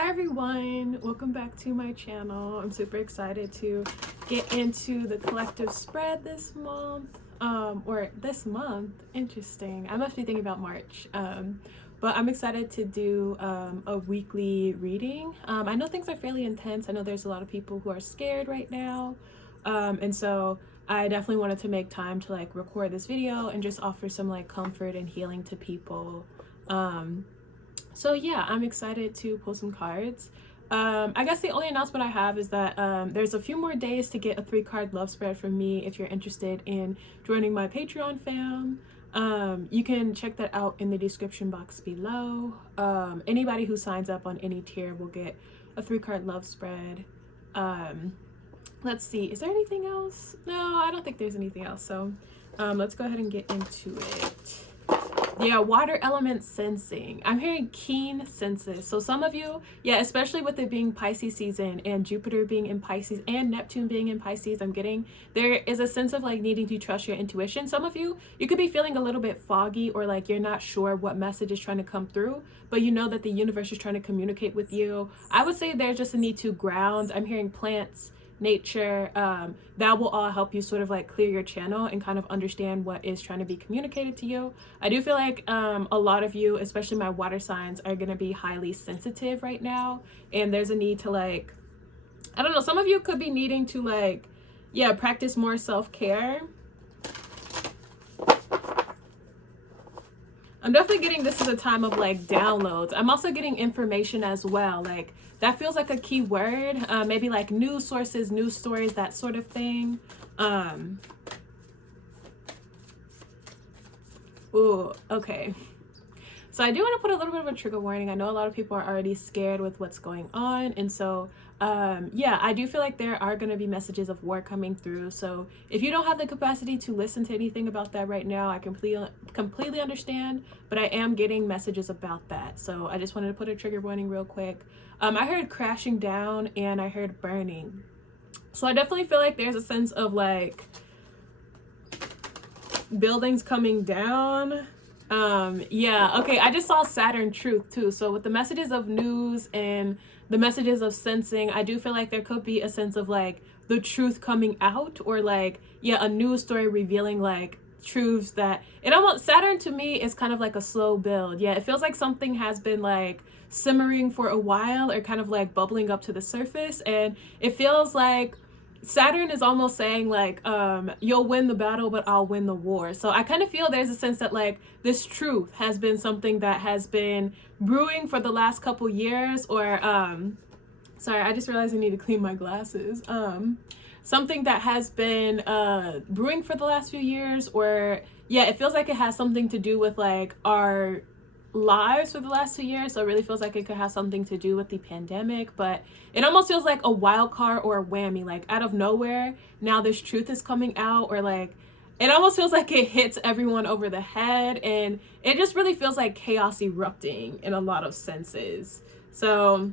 Hi everyone, welcome back to my channel. I'm super excited to get into the collective spread this month, or this month. Interesting, I must be thinking about March, but I'm excited to do a weekly reading. I know things are fairly intense. I know there's a lot of people who are scared right now, and so I definitely wanted to make time to like record this video and just offer some like comfort and healing to people. So yeah, I'm excited to pull some cards. I guess the only announcement I have is that there's a few more days to get a 3-card love spread from me if you're interested in joining my Patreon fam. You can check that out in the description box below. Anybody who signs up on any tier will get a 3-card love spread. Let's see, is there anything else? No, I don't think there's anything else. So let's go ahead and get into it. Yeah, water element sensing. I'm hearing keen senses. So some of you, yeah, especially with it being Pisces season and Jupiter being in Pisces and Neptune being in Pisces, I'm getting there is a sense of like needing to trust your intuition. Some of you could be feeling a little bit foggy or like you're not sure what message is trying to come through, but you know that the universe is trying to communicate with you. I would say there's just a need to ground. I'm hearing plants, nature, that will all help you sort of like clear your channel and kind of understand what is trying to be communicated to you. I do feel like a lot of you, especially my water signs, are going to be highly sensitive right now, and there's a need to like, I don't know, some of you could be needing to like, yeah, practice more self-care. I'm definitely getting this is a time of like downloads. I'm also getting information as well. Like that feels like a key word. Maybe like news sources, news stories, that sort of thing. Ooh, okay. So I do want to put a little bit of a trigger warning. I know a lot of people are already scared with what's going on. And so, yeah, I do feel like there are going to be messages of war coming through. So if you don't have the capacity to listen to anything about that right now, I completely understand. But I am getting messages about that. So I just wanted to put a trigger warning real quick. I heard crashing down and I heard burning. So I definitely feel like there's a sense of like buildings coming down. Yeah, okay, I just saw Saturn truth too. So with the messages of news and the messages of sensing, I do feel like there could be a sense of like the truth coming out, or like, yeah, a news story revealing like truths that it almost, Saturn to me is kind of like a slow build. Yeah, it feels like something has been like simmering for a while or kind of like bubbling up to the surface, and it feels like Saturn is almost saying like, you'll win the battle, but I'll win the war. So I kind of feel there's a sense that like this truth has been something that has been brewing for the last couple years, or sorry, I just realized I need to clean my glasses. Something that has been brewing for the last few years, or yeah, it feels like it has something to do with like our lives for the last 2 years. So it really feels like it could have something to do with the pandemic, but it almost feels like a wild card or a whammy, like out of nowhere now this truth is coming out, or like it almost feels like it hits everyone over the head, and it just really feels like chaos erupting in a lot of senses. So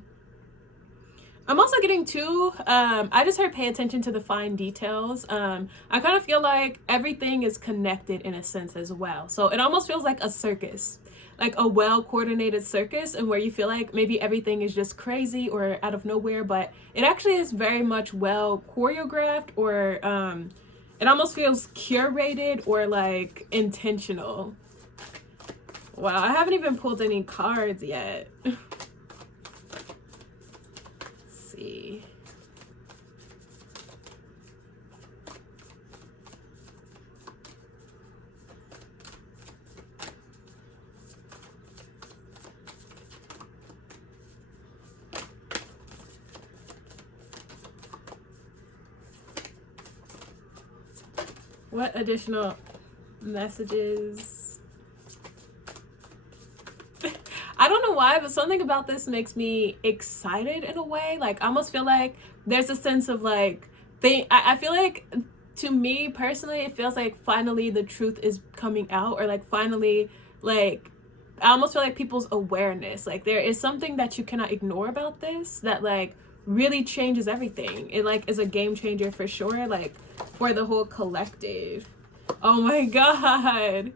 I'm also getting too, I just heard pay attention to the fine details. I kind of feel like everything is connected in a sense as well. So it almost feels like a circus, like a well-coordinated circus, and where you feel like maybe everything is just crazy or out of nowhere, but it actually is very much well choreographed, or it almost feels curated or like intentional. Wow, I haven't even pulled any cards yet. See. What additional messages? I don't know why, but something about this makes me excited in a way. Like I almost feel like there's a sense of like I feel like, to me personally, it feels like finally the truth is coming out, or like finally, like I almost feel like people's awareness, like there is something that you cannot ignore about this that like really changes everything. It like is a game changer for sure, like for the whole collective. Oh my god,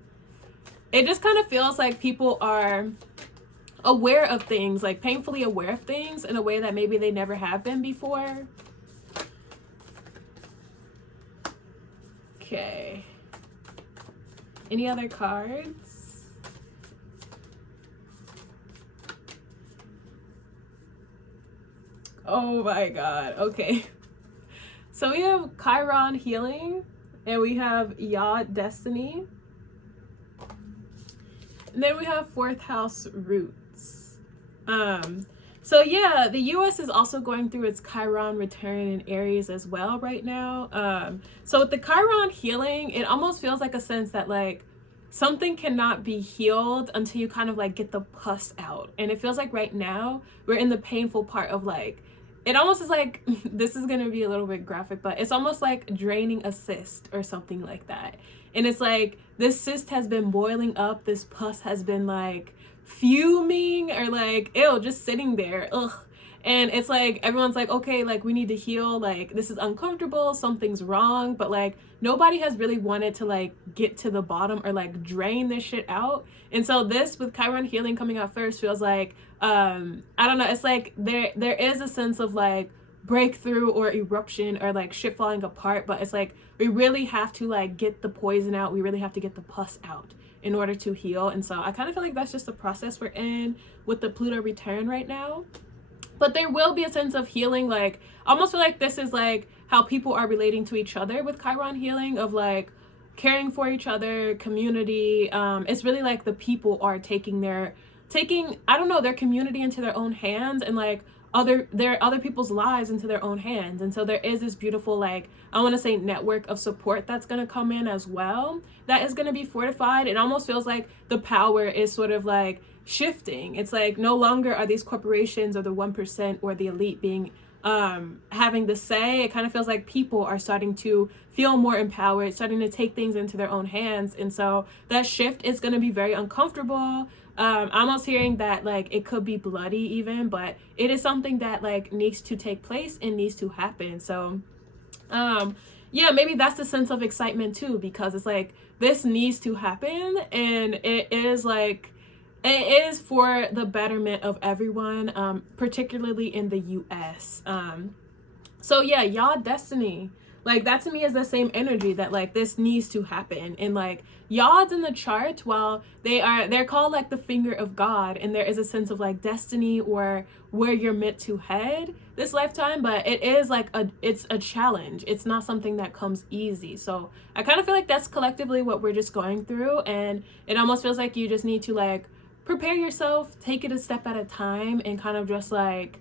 it just kind of feels like people are aware of things, like painfully aware of things in a way that maybe they never have been before. Okay. Any other cards? Oh my god. Okay. So we have Chiron healing, and we have Yod destiny. And then we have fourth house roots. So yeah, the US is also going through its Chiron return in Aries as well right now. So with the Chiron healing, it almost feels like a sense that like something cannot be healed until you kind of like get the pus out. And it feels like right now we're in the painful part of like, it almost is like, this is going to be a little bit graphic, but it's almost like draining a cyst or something like that. And it's like, this cyst has been boiling up, this pus has been like fuming or like, ew, just sitting there, ugh. And it's like, everyone's like, okay, like we need to heal, like this is uncomfortable, something's wrong, but like nobody has really wanted to like get to the bottom or like drain this shit out. And so this with Chiron healing coming out first feels like, I don't know, it's like there is a sense of like breakthrough or eruption or like shit falling apart, but it's like we really have to like get the poison out, we really have to get the pus out in order to heal. And so I kind of feel like that's just the process we're in with the Pluto return right now. But there will be a sense of healing, like I almost feel like this is like how people are relating to each other with Chiron healing, of like caring for each other, community. It's really like the people are taking I don't know, their community into their own hands, and like other people's lives into their own hands. And so there is this beautiful, like, I want to say network of support that's going to come in as well, that is going to be fortified. It almost feels like the power is sort of like shifting. It's like no longer are these corporations or the 1% or the elite being having the say. It kind of feels like people are starting to feel more empowered, starting to take things into their own hands. And so that shift is going to be very uncomfortable. I'm almost hearing that like it could be bloody even, but it is something that like needs to take place and needs to happen. So yeah, maybe that's the sense of excitement too, because it's like this needs to happen, and it is like, it is for the betterment of everyone, particularly in the US. So yeah, Yod destiny, like that to me is the same energy that like this needs to happen. And like Yods in the chart, while they're called like the finger of God, and there is a sense of like destiny or where you're meant to head this lifetime, but it is like it's a challenge. It's not something that comes easy. So I kind of feel like that's collectively what we're just going through, and it almost feels like you just need to like prepare yourself, take it a step at a time, and kind of just like,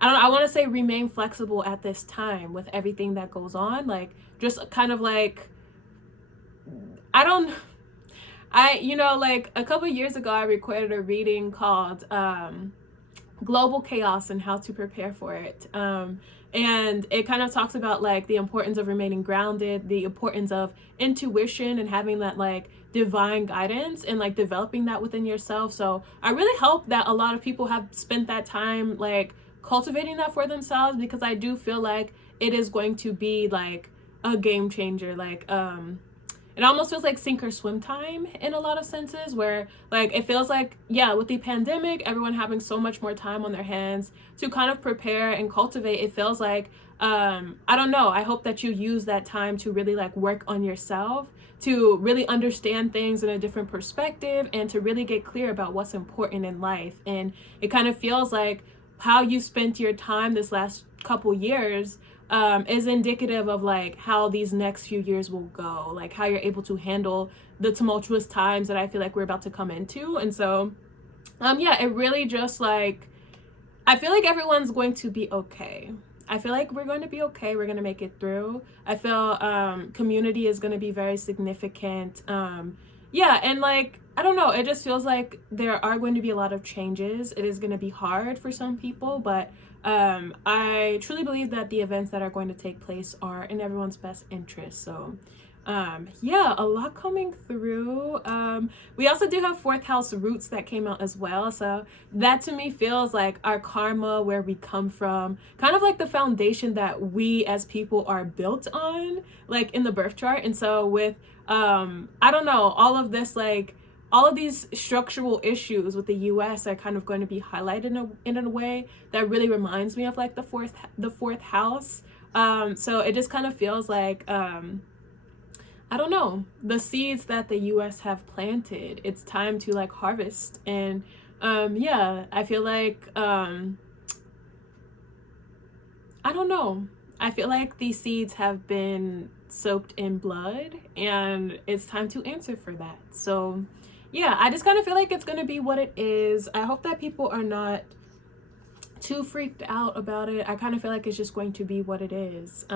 I don't know, I want to say remain flexible at this time with everything that goes on. Like just kind of like, you know, like a couple years ago I recorded a reading called Global Chaos and How to Prepare for It. And it kind of talks about like the importance of remaining grounded, the importance of intuition and having that like divine guidance and like developing that within yourself. So I really hope that a lot of people have spent that time like cultivating that for themselves, because I do feel like it is going to be like a game changer. Like it almost feels like sink or swim time in a lot of senses, where like it feels like, yeah, with the pandemic, everyone having so much more time on their hands to kind of prepare and cultivate, it feels like I don't know, I hope that you use that time to really like work on yourself, to really understand things in a different perspective, and to really get clear about what's important in life. And it kind of feels like how you spent your time this last couple years is indicative of like how these next few years will go, like how you're able to handle the tumultuous times that I feel like we're about to come into. And so yeah, it really just like, I feel like everyone's going to be okay. I feel like we're going to be okay. We're going to make it through. I feel community is going to be very significant. Yeah, and like, I don't know, it just feels like there are going to be a lot of changes. It is going to be hard for some people, but I truly believe that the events that are going to take place are in everyone's best interest. So yeah, a lot coming through. We also do have fourth house roots that came out as well. So that to me feels like our karma, where we come from, kind of like the foundation that we as people are built on, like in the birth chart. And so with, I don't know, all of this like all of these structural issues with the US are kind of going to be highlighted in a way that really reminds me of like the fourth house. So it just kind of feels like, I don't know, the seeds that the US have planted, it's time to like harvest. And yeah, I feel like, I don't know. I feel like these seeds have been soaked in blood and it's time to answer for that. So yeah, I just kind of feel like it's going to be what it is. I hope that people are not too freaked out about it. I kind of feel like it's just going to be what it is.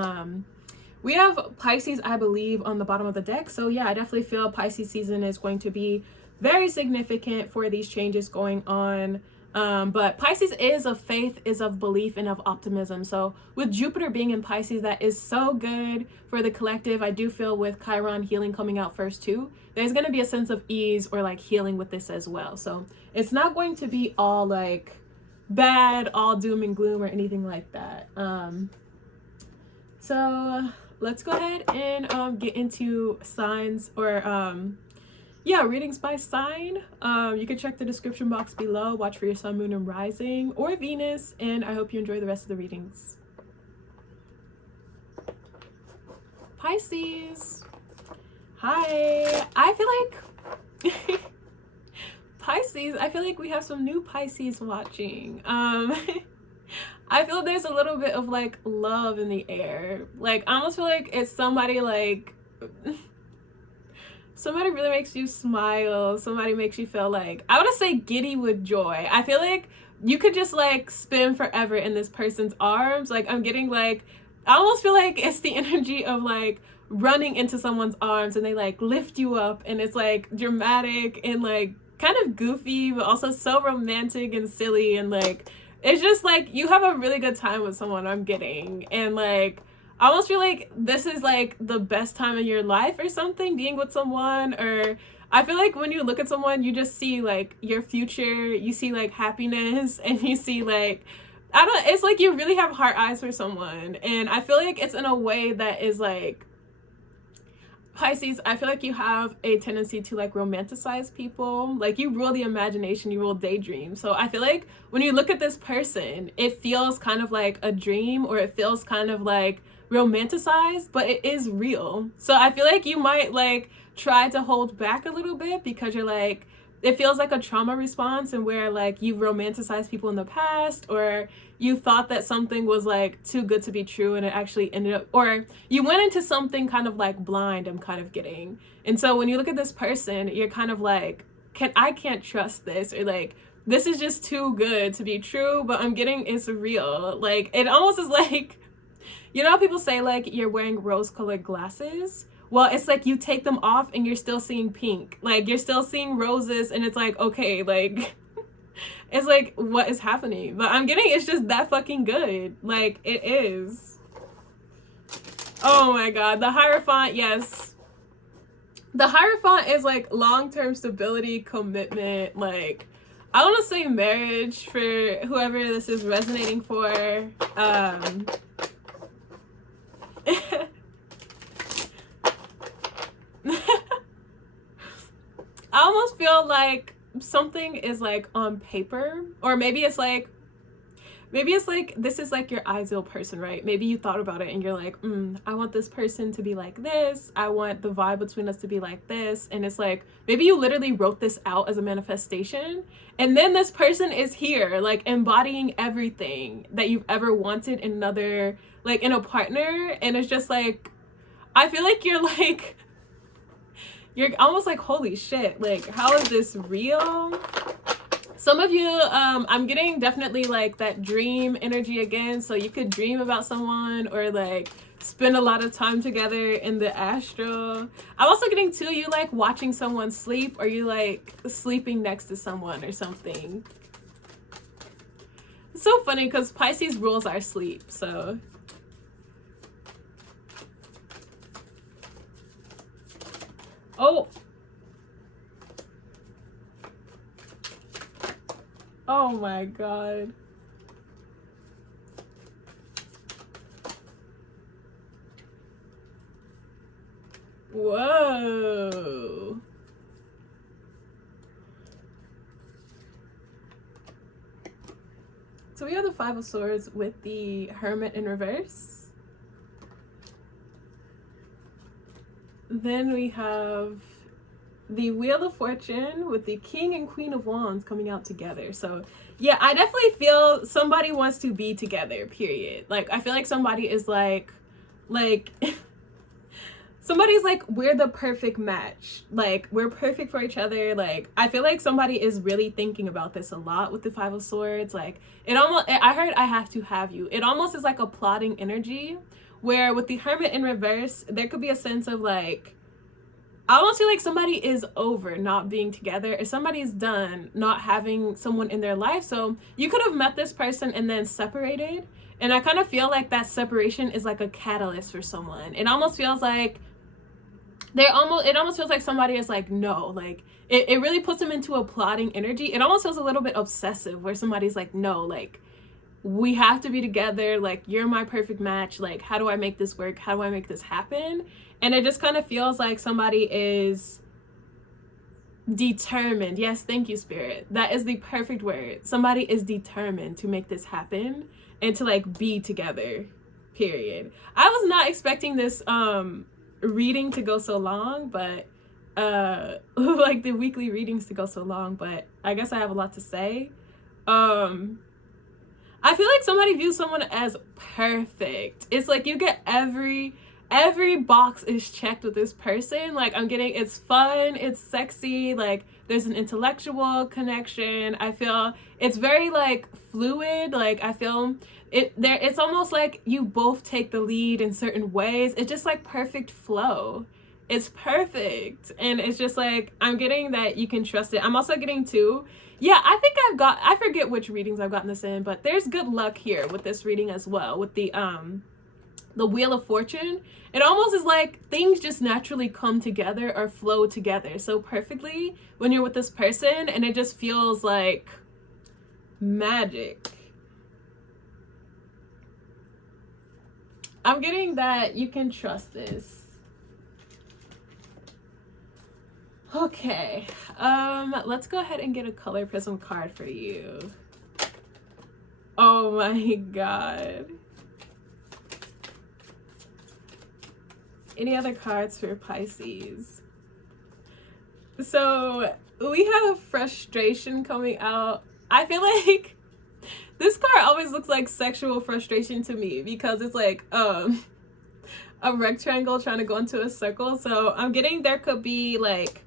We have Pisces, I believe, on the bottom of the deck. So yeah, I definitely feel Pisces season is going to be very significant for these changes going on. But Pisces is of faith, is of belief, and of optimism. So with Jupiter being in Pisces, that is so good for the collective. I do feel with Chiron healing coming out first too, there's going to be a sense of ease or like healing with this as well. So it's not going to be all like bad, all doom and gloom or anything like that. So let's go ahead and get into signs or yeah, readings by sign. You can check the description box below, watch for your sun, moon, and rising, or Venus, and I hope you enjoy the rest of the readings. Pisces. Hi. I feel like Pisces, I feel like we have some new Pisces watching. I feel there's a little bit of like love in the air. Like I almost feel like it's somebody like somebody really makes you smile. Somebody makes you feel like, I want to say giddy with joy. I feel like you could just like spin forever in this person's arms. Like I'm getting like, I almost feel like it's the energy of like running into someone's arms and they like lift you up and it's like dramatic and like kind of goofy, but also so romantic and silly. And like, it's just like you have a really good time with someone, I'm getting. And like, I almost feel like this is like the best time of your life or something, being with someone. Or I feel like when you look at someone, you just see like your future, you see like happiness, and you see like, it's like you really have heart eyes for someone. And I feel like it's in a way that is like, Pisces, I feel like you have a tendency to like romanticize people. Like you rule the imagination, you rule daydream. So I feel like when you look at this person, it feels kind of like a dream, or it feels kind of like romanticized, but it is real. So I feel like you might like try to hold back a little bit because you're like, it feels like a trauma response, and where like you've romanticized people in the past, or you thought that something was like too good to be true and it actually ended up, or you went into something kind of like blind, I'm kind of getting. And so when you look at this person, you're kind of like, I can't trust this, or like, this is just too good to be true, but I'm getting it's real. Like it almost is like, you know how people say like you're wearing rose-colored glasses? Well, it's like you take them off and you're still seeing pink. Like you're still seeing roses, and it's like, okay, like it's like, what is happening? But I'm getting, it's just that fucking good. Like it is. Oh my God, the Hierophant, yes. The Hierophant is like long-term stability, commitment, like I want to say marriage for whoever this is resonating for. I almost feel like something is like on paper, or maybe it's like this is like your ideal person, right? Maybe you thought about it and you're like, I want this person to be like this, I want the vibe between us to be like this. And it's like, maybe you literally wrote this out as a manifestation, and then this person is here like embodying everything that you've ever wanted in another, like in a partner. And it's just like, I feel like you're almost like, holy shit, like how is this real? Some of you, I'm getting definitely like that dream energy again. So you could dream about someone, or like spend a lot of time together in the astral. I'm also getting too, you like watching someone sleep, or you like sleeping next to someone or something. It's so funny because Pisces rules our sleep, so. Oh. Oh my God. Whoa. So we have the Five of Swords with the Hermit in reverse. Then we have the Wheel of Fortune with the King and Queen of Wands coming out together. So yeah, I definitely feel somebody wants to be together, period. Like, I feel like somebody is like somebody's like, we're the perfect match. Like, we're perfect for each other. Like, I feel like somebody is really thinking about this a lot with the Five of Swords. Like, it almost, I heard I have to have you. It almost is like a plotting energy, where with the Hermit in reverse, there could be a sense of like, I almost feel like somebody is over not being together, or somebody's done not having someone in their life. So you could have met this person and then separated. And I kind of feel like that separation is like a catalyst for someone. It almost feels like it almost feels like somebody is like, no, like it really puts them into a plotting energy. It almost feels a little bit obsessive, where somebody's like, no, like, we have to be together. Like, you're my perfect match. Like, how do I make this work? How do I make this happen? And it just kind of feels like somebody is determined. Yes, thank you, Spirit. That is the perfect word. Somebody is determined to make this happen and to like be together, period. I was not expecting this reading to go so long, but like the weekly readings to go so long, but I guess I have a lot to say. I feel like somebody views someone as perfect. It's like you get every box is checked with this person. Like, I'm getting, it's fun, it's sexy, like there's an intellectual connection. I feel it's very like fluid. Like, I feel it's almost like you both take the lead in certain ways. It's just like perfect flow. It's perfect. And it's just like, I'm getting that you can trust it. I'm also getting too, yeah, I think I forget which readings I've gotten this in, but there's good luck here with this reading as well, with the Wheel of Fortune. It almost is like things just naturally come together or flow together so perfectly when you're with this person, and it just feels like magic. I'm getting that you can trust this. Okay, let's go ahead and get a color prism card for you. Oh my God. Any other cards for Pisces? So we have a frustration coming out. I feel like this card always looks like sexual frustration to me, because it's like a rectangle trying to go into a circle. So I'm getting there could be like,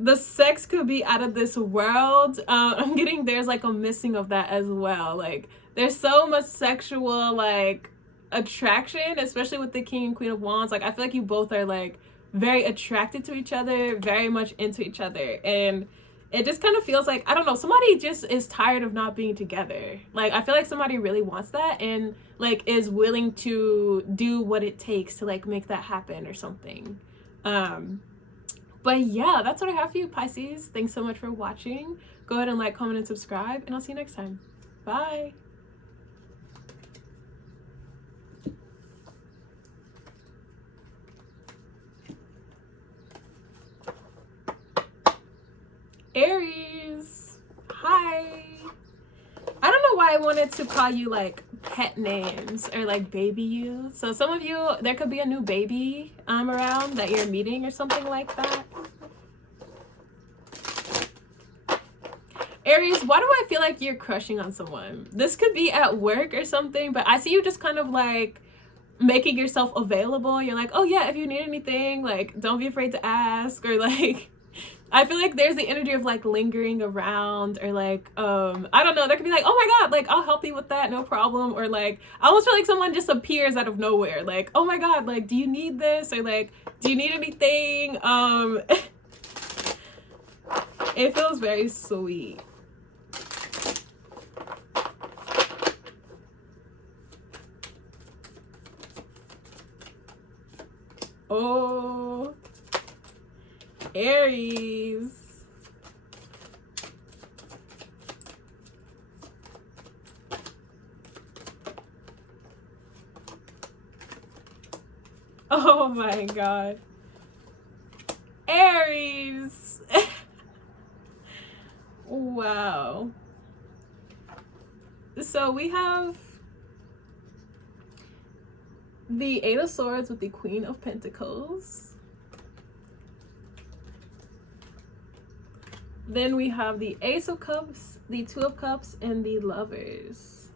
the sex could be out of this world. I'm getting there's like a missing of that as well. Like, there's so much sexual like attraction, especially with the King and Queen of Wands. Like, I feel like you both are like very attracted to each other, very much into each other, and it just kind of feels like, I don't know, somebody just is tired of not being together. Like, I feel like somebody really wants that and like is willing to do what it takes to like make that happen or something. But yeah, that's what I have for you, Pisces. Thanks so much for watching. Go ahead and like, comment, and subscribe, and I'll see you next time. Bye. Aries, hi. I don't know why I wanted to call you like pet names or like baby you. So some of you, there could be a new baby around that you're meeting or something like that. Aries, why do I feel like you're crushing on someone? This could be at work or something, but I see you just kind of like making yourself available. You're like, oh yeah, if you need anything, like don't be afraid to ask, or like, I feel like there's the energy of like lingering around, or like, I don't know, there could be like, oh my God, like I'll help you with that, no problem. Or like, I almost feel like someone just appears out of nowhere. Like, oh my God, like, do you need this? Or like, do you need anything? It feels very sweet. Oh, Aries. Oh my God. Aries. Wow. So we have the Eight of Swords with the Queen of Pentacles. Then we have the Ace of Cups, the Two of Cups, and the Lovers.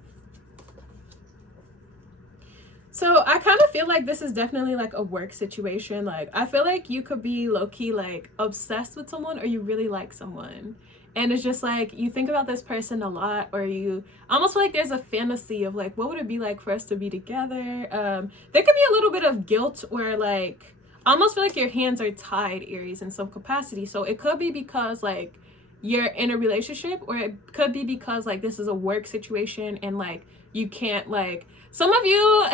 So I kind of feel like this is definitely like a work situation. Like I feel like you could be low-key like obsessed with someone, or you really like someone. And it's just like you think about this person a lot, or you almost feel like there's a fantasy of like, what would it be like for us to be together? There could be a little bit of guilt, where like I almost feel like your hands are tied, Aries, in some capacity. So it could be because like you're in a relationship, or it could be because like this is a work situation and like you can't, like, some of you,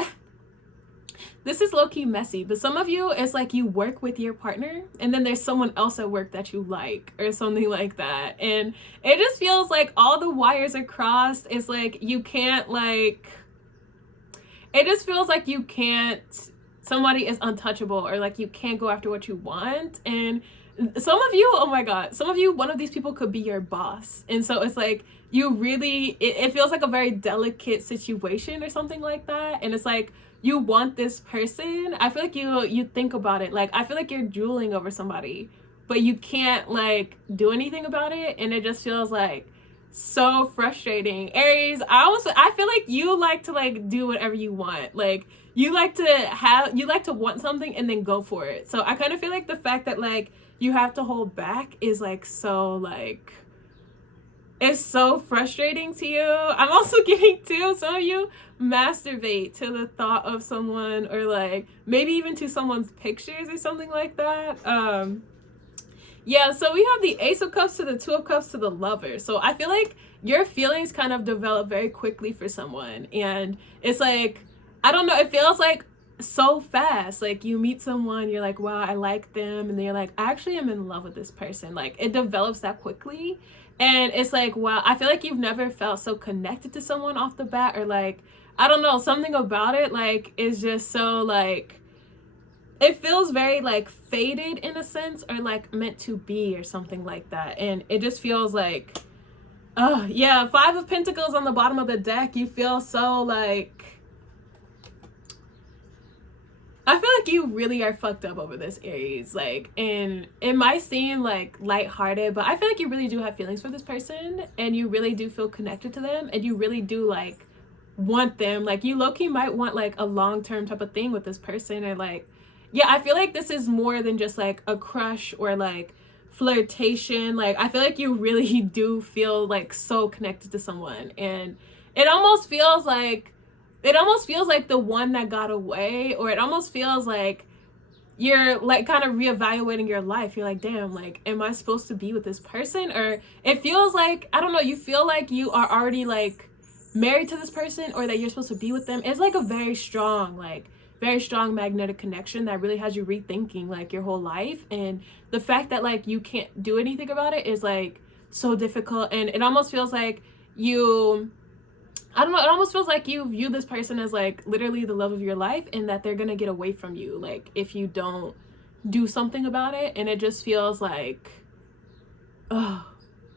this is low-key messy, but some of you, it's like you work with your partner and then there's someone else at work that you like or something like that, and it just feels like all the wires are crossed. It's like you can't, like, it just feels like you can't, somebody is untouchable, or like you can't go after what you want. And some of you, oh my god, some of you, one of these people could be your boss, and so it's like you really, it feels like a very delicate situation or something like that. And it's like you want this person. I feel like you think about it, like I feel like you're drooling over somebody, but you can't like do anything about it, and it just feels like so frustrating. Aries, I feel like you like to like do whatever you want. Like you like to want something and then go for it. So I kind of feel like the fact that like you have to hold back is like so, like, it's so frustrating to you. I'm also getting too, some of you masturbate to the thought of someone, or like maybe even to someone's pictures or something like that. Yeah, so we have the Ace of Cups to the Two of Cups to the Lover. So I feel like your feelings kind of develop very quickly for someone, and it's like, I don't know, it feels like so fast. Like you meet someone, you're like, wow, I like them, and then you're like, I actually am in love with this person. Like it develops that quickly, and it's like, wow, I feel like you've never felt so connected to someone off the bat, or like, I don't know, something about it like is just so, like, it feels very like fated in a sense, or like meant to be or something like that. And it just feels like, oh yeah, Five of Pentacles on the bottom of the deck. You feel so like, I feel like you really are fucked up over this, Aries. Like, and it might seem like lighthearted, but I feel like you really do have feelings for this person, and you really do feel connected to them, and you really do like want them. Like you low-key might want like a long-term type of thing with this person, or like, yeah, I feel like this is more than just like a crush or like flirtation. Like I feel like you really do feel like so connected to someone, and it almost feels like the one that got away, or it almost feels like you're like kind of reevaluating your life. You're like, damn, like, am I supposed to be with this person? Or it feels like, I don't know, you feel like you are already like married to this person, or that you're supposed to be with them. It's like a very strong magnetic connection that really has you rethinking like your whole life. And the fact that like you can't do anything about it is like so difficult. And it almost feels like you, I don't know, it almost feels like you view this person as like literally the love of your life, and that they're gonna get away from you like if you don't do something about it. And it just feels like, oh,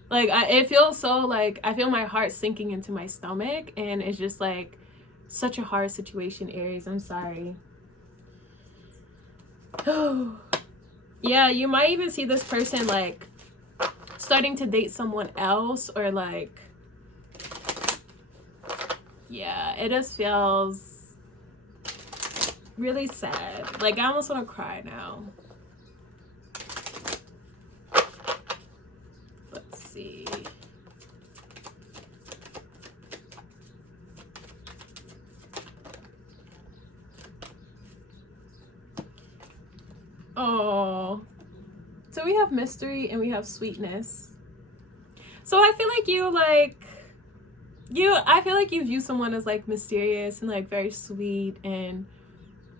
like it feels so like, I feel my heart sinking into my stomach, and it's just like such a hard situation, Aries. I'm sorry. Oh yeah, you might even see this person like starting to date someone else, or like, yeah, it just feels really sad. Like I almost want to cry now. Let's see. Oh, so we have mystery and we have sweetness. So I feel like I feel like you view someone as like mysterious and like very sweet, and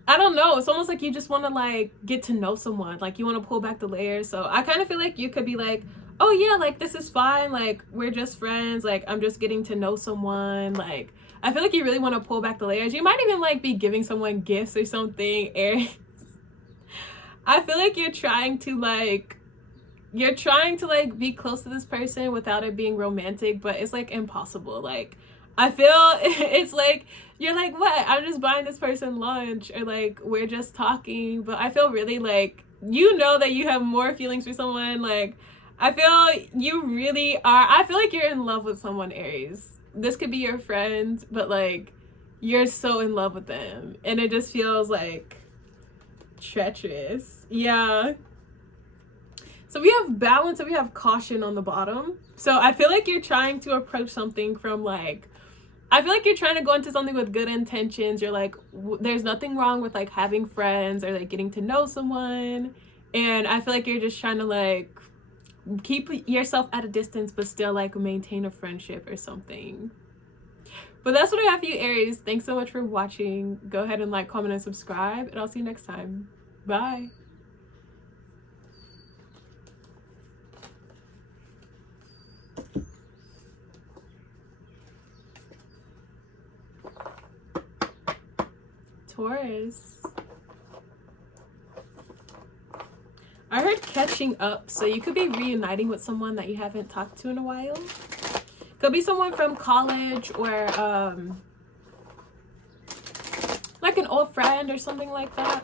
I don't know, it's almost like you just want to like get to know someone, like you want to pull back the layers. So I kind of feel like you could be like, oh yeah, like this is fine, like we're just friends, like I'm just getting to know someone. Like I feel like you really want to pull back the layers. You might even like be giving someone gifts or something, Aries. I feel like you're trying to like be close to this person without it being romantic, but it's like impossible. Like I feel it's like you're like, what? I'm just buying this person lunch, or like we're just talking. But I feel really like, you know, that you have more feelings for someone. Like, I feel you really are. I feel like you're in love with someone, Aries. This could be your friend, but like you're so in love with them, and it just feels like treacherous. Yeah. So we have balance and we have caution on the bottom. So I feel like you're trying to approach something from like, I feel like you're trying to go into something with good intentions. You're like, there's nothing wrong with like having friends or like getting to know someone. And I feel like you're just trying to like keep yourself at a distance, but still like maintain a friendship or something. But that's what I have for you, Aries. Thanks so much for watching. Go ahead and like, comment, and subscribe, and I'll see you next time. Bye. Taurus. I heard catching up, so you could be reuniting with someone that you haven't talked to in a while. Could be someone from college, or like an old friend or something like that.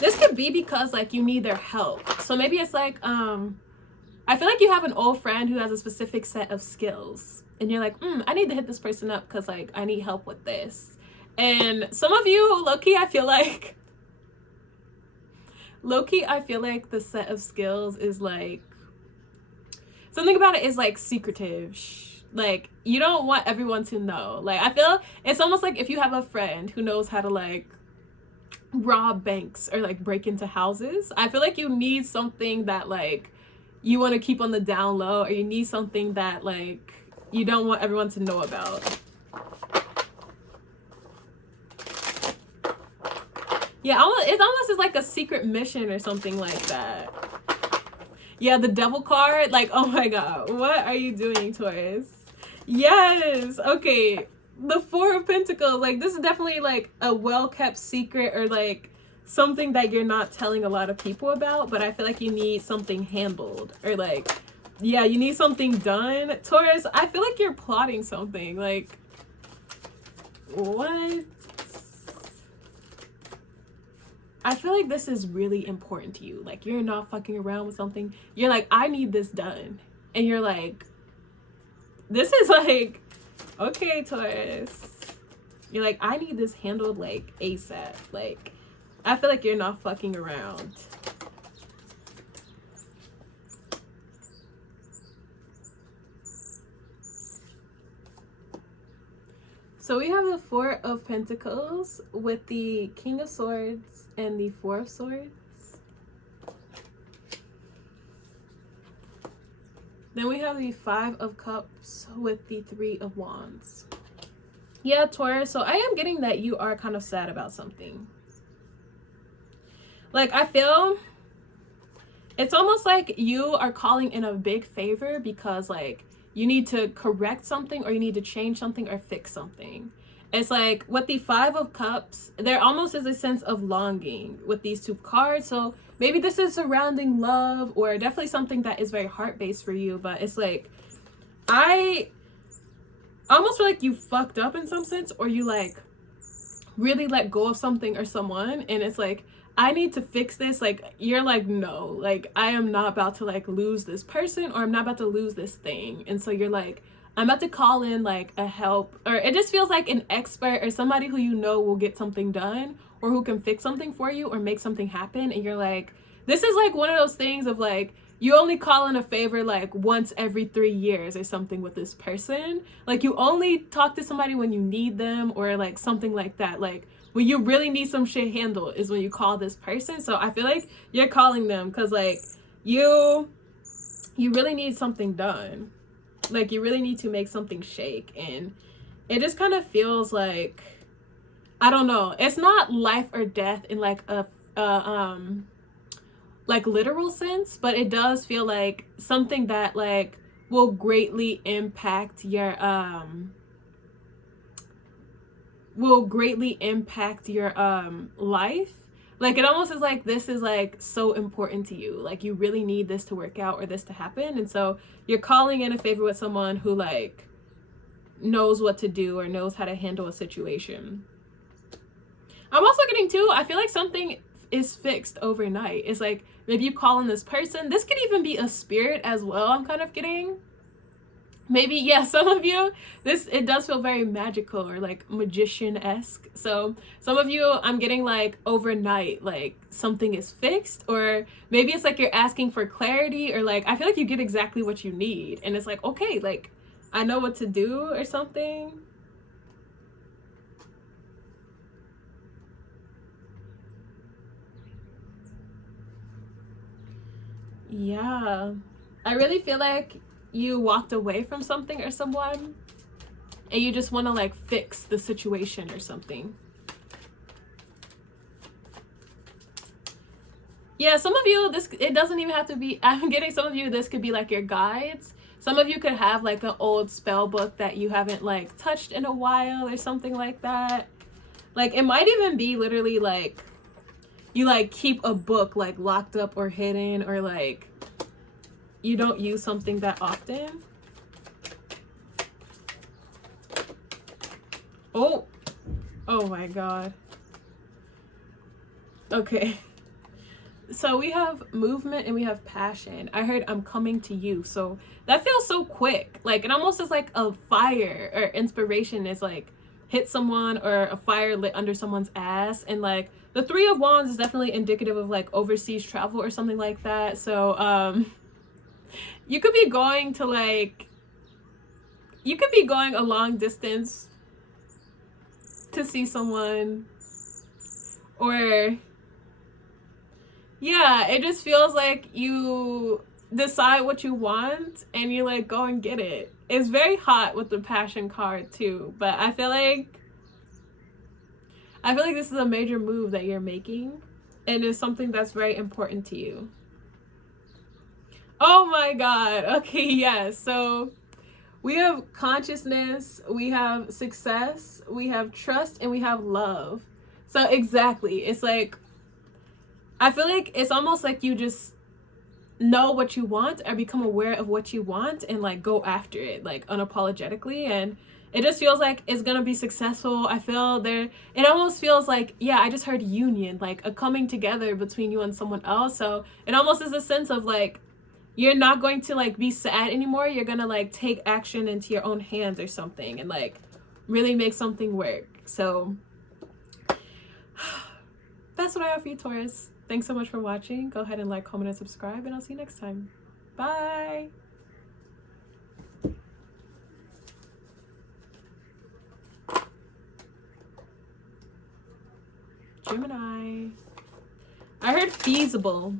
This could be because like you need their help. So maybe it's like I feel like you have an old friend who has a specific set of skills, and you're like, I need to hit this person up because like I need help with this. And some of you, low-key, I feel like the set of skills is like, something about it is like secretive. Like, you don't want everyone to know. Like, I feel it's almost like if you have a friend who knows how to like rob banks or like break into houses, I feel like you need something that like you want to keep on the down low, or you need something that like you don't want everyone to know about. Yeah, it almost is like a secret mission or something like that. Yeah, the devil card. Like, oh my god, what are you doing, Taurus? Yes. Okay. The Four of Pentacles. Like, this is definitely like a well-kept secret, or like something that you're not telling a lot of people about, but I feel like you need something handled, or like, yeah, you need something done. Taurus, I feel like you're plotting something. Like, what? I feel like this is really important to you. Like, you're not fucking around with something. You're like, I need this done. And you're like, this is like, okay, Taurus. You're like, I need this handled like ASAP. Like, I feel like you're not fucking around. So we have the Four of Pentacles with the King of Swords and the Four of Swords. Then we have the Five of Cups with the Three of Wands. Yeah, Taurus, so I am getting that you are kind of sad about something. Like, I feel it's almost like you are calling in a big favor because like you need to correct something, or you need to change something, or fix something. It's like with the Five of Cups, there almost is a sense of longing with these two cards. So maybe this is surrounding love, or definitely something that is very heart-based for you. But it's like, I almost feel like you fucked up in some sense, or you like really let go of something or someone, and it's like, I need to fix this. Like, you're like, no, like, I am not about to like lose this person, or I'm not about to lose this thing. And so you're like, I'm about to call in like a help, or it just feels like an expert, or somebody who you know will get something done, or who can fix something for you, or make something happen. And you're like, this is like one of those things of like, you only call in a favor like once every 3 years or something with this person. Like, you only talk to somebody when you need them, or like something like that. Like, when you really need some shit handled is when you call this person. So I feel like you're calling them because like you really need something done. Like, you really need to make something shake. And it just kind of feels like, I don't know, it's not life or death in like a like literal sense, but it does feel like something that like will greatly impact your life. Like, it almost is like, this is like so important to you. Like, you really need this to work out, or this to happen. And so you're calling in a favor with someone who like knows what to do or knows how to handle a situation. I'm also getting too, I feel like something is fixed overnight. It's like maybe you call in this person. This could even be a spirit as well. I'm kind of getting maybe, yeah, some of you, it does feel very magical or like magician-esque. So some of you, I'm getting like overnight, like something is fixed, or maybe it's like you're asking for clarity, or like I feel like you get exactly what you need and it's like, okay, like I know what to do or something. Yeah, I really feel like you walked away from something or someone and you just want to like fix the situation or something. Yeah, some of you, it doesn't even have to be, I'm getting some of you, this could be like your guides. Some of you could have like an old spell book that you haven't like touched in a while or something like that. Like it might even be literally like you like keep a book like locked up or hidden, or like you don't use something that often. Oh my god. Okay, so we have movement and we have passion. I heard I'm coming to you, so that feels so quick. Like it almost is like a fire or inspiration is like hit someone, or a fire lit under someone's ass. And like the Three of Wands is definitely indicative of like overseas travel or something like that. So you could be going to like, you could be going a long distance to see someone, or yeah, it just feels like you decide what you want and you like go and get it. It's very hot with the passion card too, but I feel like this is a major move that you're making and it's something that's very important to you. Oh my god. Okay, yes. So we have consciousness, we have success, we have trust, and we have love. So exactly, it's like I feel like it's almost like you just know what you want or become aware of what you want and like go after it like unapologetically, and it just feels like it's gonna be successful. I feel there, it almost feels like, yeah, I just heard union, like a coming together between you and someone else. So it almost is a sense of like you're not going to like be sad anymore. You're gonna like take action into your own hands or something and like really make something work. So that's what I have for you, Taurus. Thanks so much for watching. Go ahead and like, comment, and subscribe, and I'll see you next time. Bye. Gemini. I heard feasible.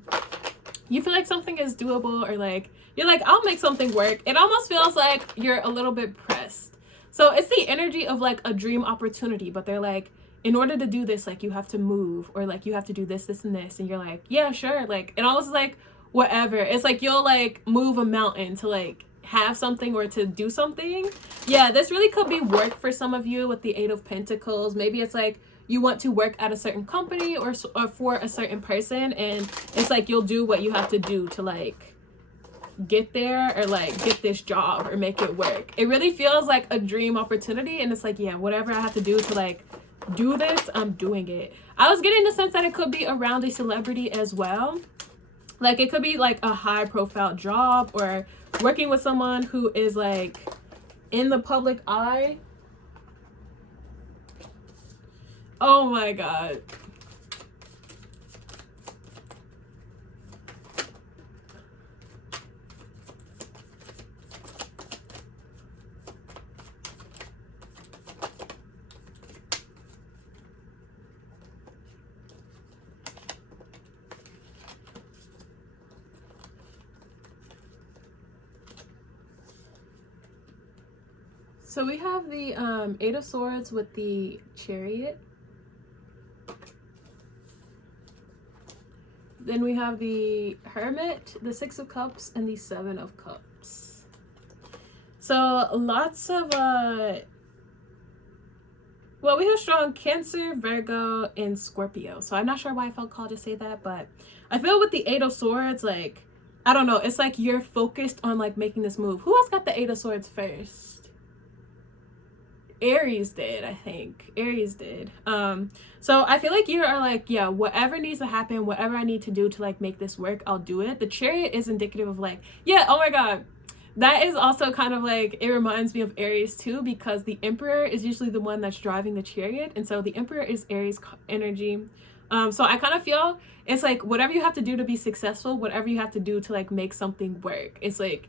You feel like something is doable, or like you're like, I'll make something work. It almost feels like you're a little bit pressed. So it's the energy of like a dream opportunity, but they're like, in order to do this, like you have to move, or like you have to do this, this, and this. And you're like, yeah, sure. Like it almost is like whatever. It's like you'll like move a mountain to like have something or to do something. Yeah, this really could be work for some of you with the Eight of Pentacles. Maybe it's like you want to work at a certain company or for a certain person, and it's like you'll do what you have to do to like get there, or like get this job or make it work. It really feels like a dream opportunity, and it's like, yeah, whatever I have to do to like do this, I'm doing it. I was getting the sense that it could be around a celebrity as well. Like it could be like a high profile job, or working with someone who is like in the public eye. Oh my god. So we have the Eight of Swords with the Chariot. Then we have the Hermit, the Six of Cups, and the Seven of Cups. So lots of well, we have strong Cancer, Virgo, and Scorpio. So I'm not sure why I felt called to say that, but I feel with the Eight of Swords, like, I don't know, it's like you're focused on like making this move. Who else got the Eight of Swords first? Aries did, I think. Aries did. So I feel like you are like, yeah, whatever needs to happen, whatever I need to do to like make this work, I'll do it. The Chariot is indicative of like, yeah, oh my god, that is also kind of like, it reminds me of Aries too, because the Emperor is usually the one that's driving the Chariot, and so the Emperor is Aries energy. So I kind of feel it's like whatever you have to do to be successful, whatever you have to do to like make something work, it's like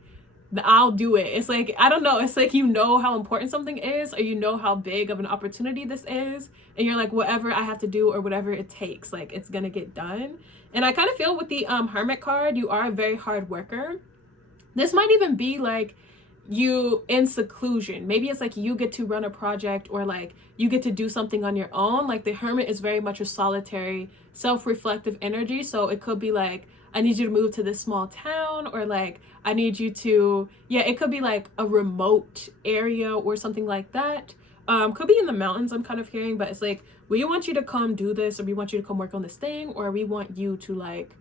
I'll do it. It's like, I don't know, it's like, you know how important something is, or you know how big of an opportunity this is, and you're like, whatever I have to do or whatever it takes, like it's gonna get done. And I kind of feel with the Hermit card, you are a very hard worker. This might even be like you in seclusion. Maybe it's like you get to run a project, or like you get to do something on your own. Like the Hermit is very much a solitary, self-reflective energy, so it could be like, I need you to move to this small town, or like I need you to, yeah, it could be like a remote area or something like that. Could be in the mountains, I'm kind of hearing, but it's like, we want you to come do this, or we want you to come work on this thing, or we want you to like,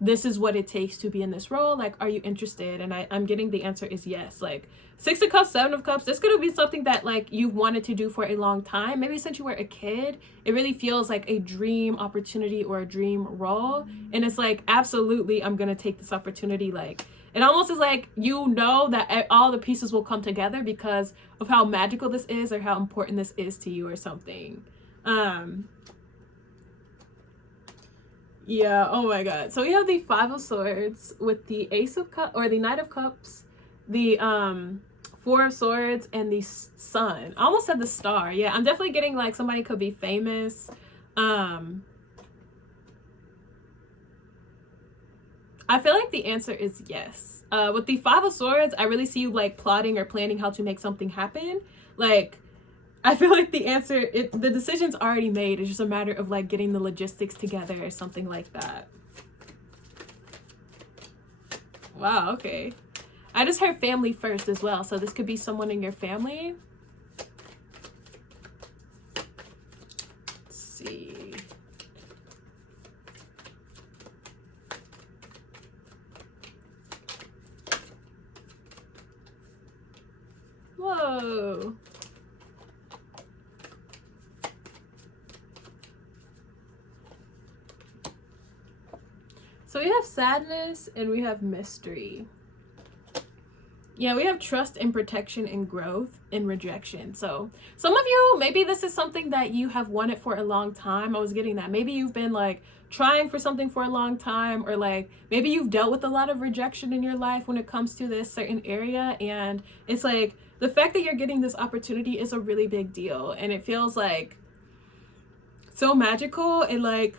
this is what it takes to be in this role, like, are you interested? And I'm getting the answer is yes. Like 6 of Cups, 7 of Cups, this could be something that like you wanted to do for a long time. Maybe since you were a kid, it really feels like a dream opportunity or a dream role, and it's like, absolutely, I'm gonna take this opportunity. Like it almost is like, you know that all the pieces will come together because of how magical this is, or how important this is to you, or something. Yeah, oh my god. So we have the 5 of Swords with the Ace of Cups, or the Knight of Cups, the 4 of Swords, and the Sun. I almost said the Star. Yeah, I'm definitely getting like somebody could be famous. I feel like the answer is yes. With the 5 of Swords, I really see you like plotting or planning how to make something happen. Like, I feel like the answer, the decision's already made. It's just a matter of like getting the logistics together or something like that. Wow, okay. I just heard family first as well, so this could be someone in your family. Let's see. Whoa. So we have sadness and we have mystery. Yeah, we have trust and protection and growth and rejection. So some of you, maybe this is something that you have wanted for a long time. I was getting that. Maybe you've been like trying for something for a long time, or like maybe you've dealt with a lot of rejection in your life when it comes to this certain area. And it's like the fact that you're getting this opportunity is a really big deal. And it feels like so magical, and like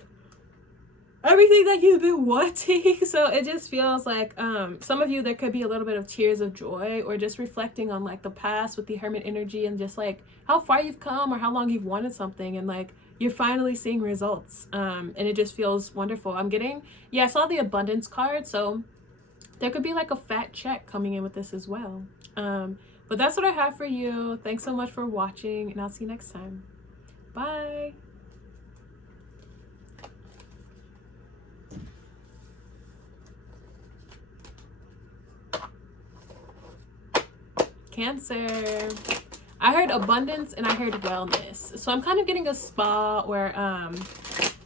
everything that you've been wanting. So it just feels like some of you, there could be a little bit of tears of joy, or just reflecting on like the past with the Hermit energy, and just like how far you've come, or how long you've wanted something, and like you're finally seeing results. And it just feels wonderful. I'm getting, yeah, I saw the abundance card, so there could be like a fat check coming in with this as well. But that's what I have for you. Thanks so much for watching, and I'll see you next time. Bye. Cancer. I heard abundance and I heard wellness. So I'm kind of getting a spa, or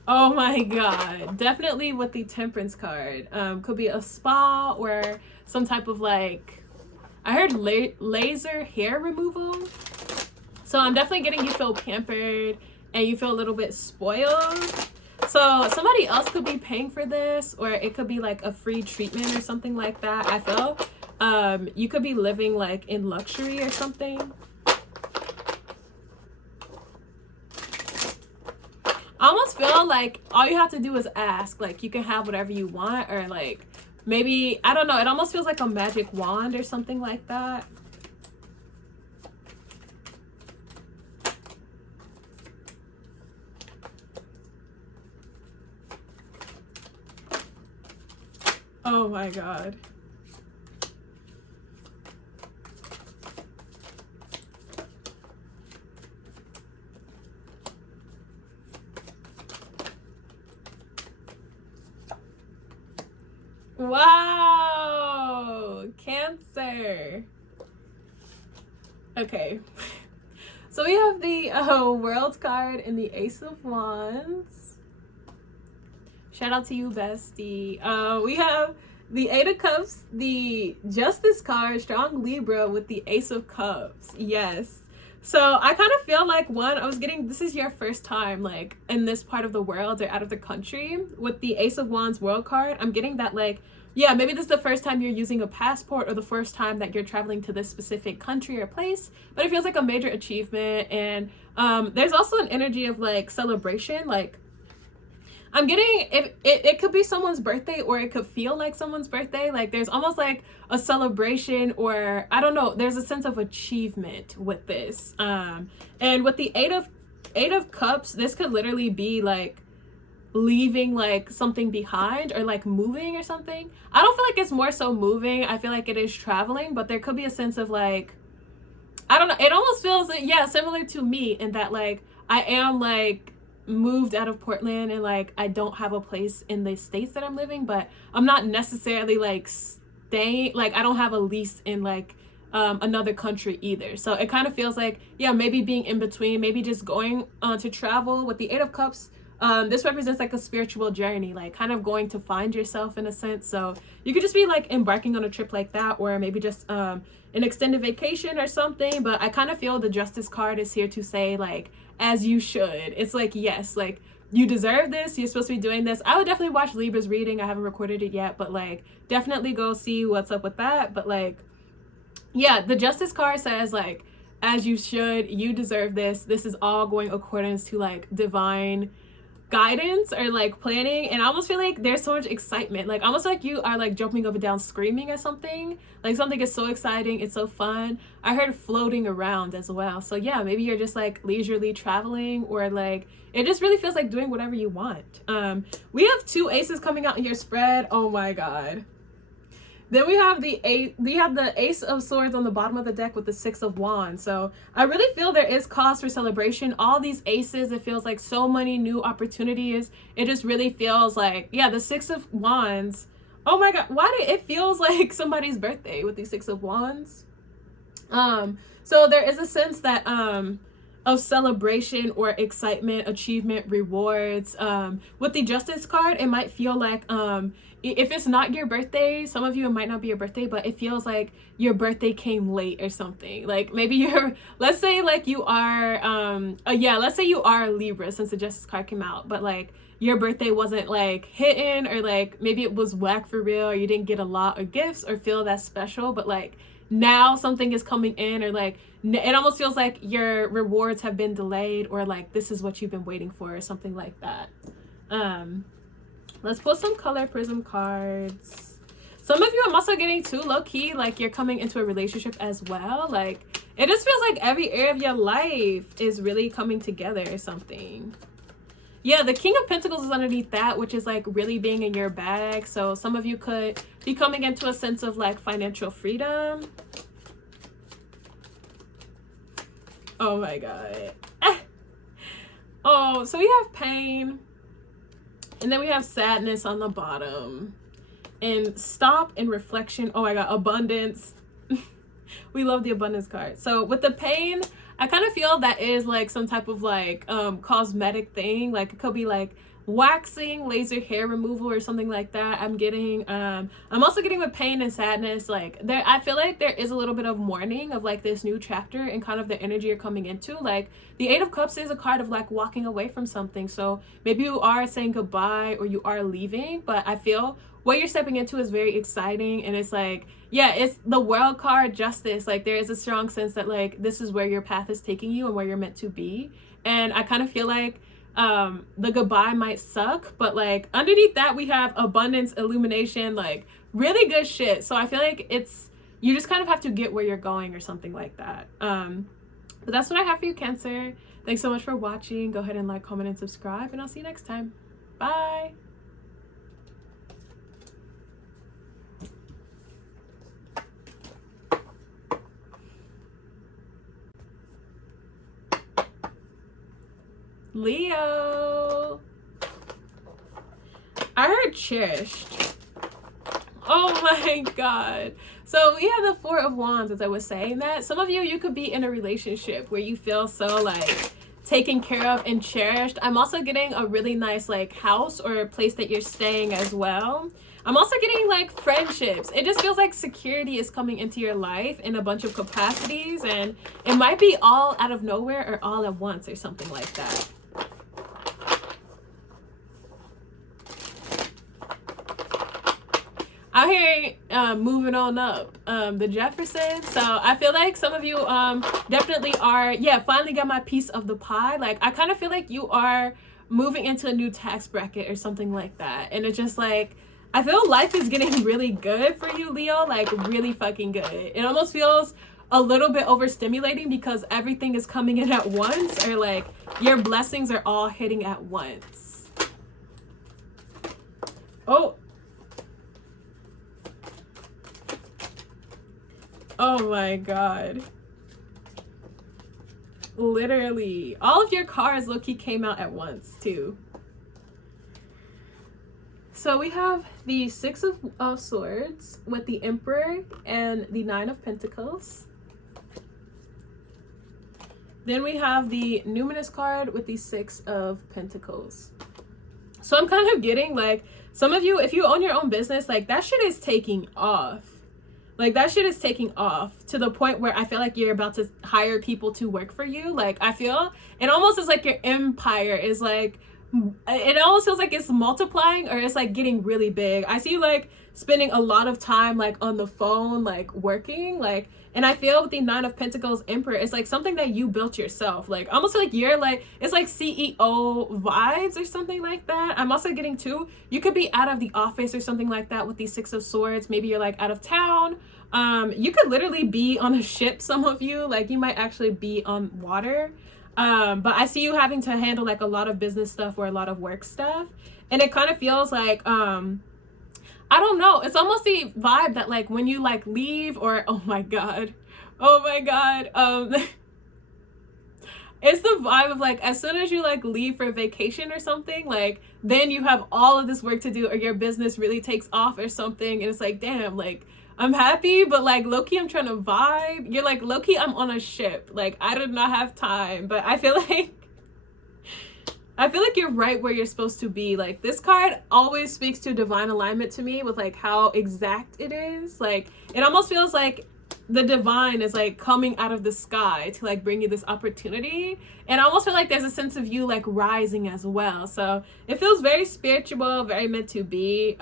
oh my god, definitely with the Temperance card. Could be a spa, or some type of like, I heard laser hair removal. So I'm definitely getting you feel pampered and you feel a little bit spoiled. So somebody else could be paying for this, or it could be like a free treatment or something like that. I feel you could be living like in luxury or something. I almost feel like all you have to do is ask. Like you can have whatever you want, or like maybe, I don't know, it almost feels like a magic wand or something like that. Oh my god. Wow, Cancer. Okay. So we have the World card and the Ace of Wands. Shout out to you, bestie. We have the Eight of Cups, the Justice card, strong Libra with the Ace of Cups. Yes. So I kind of feel like, one, I was getting, this is your first time like in this part of the world or out of the country. With the Ace of Wands World card, I'm getting that like, yeah, maybe this is the first time you're using a passport or the first time that you're traveling to this specific country or place, but it feels like a major achievement. And there's also an energy of like celebration. Like I'm getting, it could be someone's birthday, or it could feel like someone's birthday. Like there's almost like a celebration, or I don't know, there's a sense of achievement with this. And with the Eight of Cups, this could literally be like leaving like something behind, or like moving or something. I don't feel like it's more so moving. I feel like it is traveling, but there could be a sense of like, I don't know, it almost feels like, yeah, similar to me in that like I am like moved out of Portland, and like I don't have a place in the states that I'm living, but I'm not necessarily like staying, like I don't have a lease in like another country either. So it kind of feels like, yeah, maybe being in between, maybe just going to travel. With the Eight of Cups, this represents like a spiritual journey, like kind of going to find yourself in a sense. So you could just be like embarking on a trip like that, or maybe just an extended vacation or something. But I kind of feel the Justice card is here to say like, as you should. It's like, yes, like you deserve this, you're supposed to be doing this. I would definitely watch Libra's reading. I haven't recorded it yet, but like definitely go see what's up with that. But like, yeah, the Justice card says like, as you should, you deserve this. This is all going accordance to like divine guidance or like planning. And I almost feel like there's so much excitement, like almost like you are like jumping up and down screaming at something, like something is so exciting, it's so fun. I heard floating around as well. So yeah, maybe you're just like leisurely traveling, or like it just really feels like doing whatever you want. We have two aces coming out in your spread. Oh my god. Then we have the Ace of Swords on the bottom of the deck with the Six of Wands. So I really feel there is cause for celebration. All these aces, it feels like so many new opportunities. It just really feels like, yeah, the Six of Wands. Oh my god, why did it feels like somebody's birthday with the Six of Wands? So there is a sense that of celebration or excitement, achievement, rewards. With the Justice card, it might feel like if it's not your birthday, some of you, it might not be your birthday, but it feels like your birthday came late or something. Like maybe you're, let's say like you are, let's say you are Libra since the Justice card came out, but like your birthday wasn't like hitting, or like maybe it was whack for real, or you didn't get a lot of gifts or feel that special, but like now something is coming in, or like it almost feels like your rewards have been delayed, or like this is what you've been waiting for, or something like that. Let's pull some color prism cards. Some of you, I'm also getting too low-key like you're coming into a relationship as well. Like it just feels like every area of your life is really coming together or something. Yeah, the King of Pentacles is underneath that, which is like really being in your bag. So some of you could be coming into a sense of like financial freedom. Oh my god. Oh, so we have pain, and then we have sadness on the bottom, and stop and reflection. Oh my god, abundance. We love the abundance card. So with the pain, I kind of feel that is like some type of like cosmetic thing. Like it could be like waxing, laser hair removal, or something like that. I'm getting I'm also getting with pain and sadness, like there, I feel like there is a little bit of mourning of like this new chapter and kind of the energy you're coming into. Like the Eight of Cups is a card of like walking away from something, so maybe you are saying goodbye or you are leaving, but I feel what you're stepping into is very exciting. And it's like, yeah, it's the World card, Justice. Like there is a strong sense that like this is where your path is taking you and where you're meant to be. And I kind of feel like the goodbye might suck, but like underneath that we have abundance, illumination, like really good shit. So I feel like it's, you just kind of have to get where you're going or something like that. But that's what I have for you, Cancer. Thanks so much for watching. Go ahead and like, comment, and subscribe, and I'll see you next time. Bye. Leo. I heard cherished. Oh my God. So we have the Four of Wands, as I was saying that. Some of you, you could be in a relationship where you feel so like taken care of and cherished. I'm also getting a really nice like house or a place that you're staying as well. I'm also getting like friendships. It just feels like security is coming into your life in a bunch of capacities, and it might be all out of nowhere or all at once or something like that. Out here moving on up, the Jeffersons. So I feel like some of you definitely are, yeah, finally got my piece of the pie. Like I kind of feel like you are moving into a new tax bracket or something like that, and it's just like I feel life is getting really good for you, Leo, like really fucking good. It almost feels a little bit overstimulating because everything is coming in at once, or like your blessings are all hitting at once. Oh. Oh my God. Literally. All of your cards low-key came out at once too. So we have the Six of Swords with the Emperor and the Nine of Pentacles. Then we have the Numinous card with the Six of Pentacles. So I'm kind of getting like, some of you, if you own your own business, like that shit is taking off. Like that shit is taking off to the point where I feel like you're about to hire people to work for you. Like I feel it almost is like your empire is like, it almost feels like it's multiplying, or it's like getting really big. I see you like spending a lot of time like on the phone, like working, like, and I feel with the Nine of Pentacles Emperor, it's like something that you built yourself. Like almost like you're like, it's like CEO vibes or something like that. I'm also getting too, you could be out of the office or something like that with the Six of Swords. Maybe you're like out of town. You could literally be on a ship, some of you, like you might actually be on water. But I see you having to handle like a lot of business stuff or a lot of work stuff. And it kind of feels like, I don't know. It's almost the vibe that like when you like leave, or oh my God, it's the vibe of like as soon as you like leave for vacation or something, like then you have all of this work to do, or your business really takes off or something, and it's like, damn, like I'm happy, but like low-key I'm trying to vibe. You're like, low-key I'm on a ship, like I did not have time. But I feel like you're right where you're supposed to be. Like this card always speaks to divine alignment to me, with like how exact it is. Like it almost feels like the divine is like coming out of the sky to like bring you this opportunity. And I almost feel like there's a sense of you like rising as well. So it feels very spiritual, very meant to be.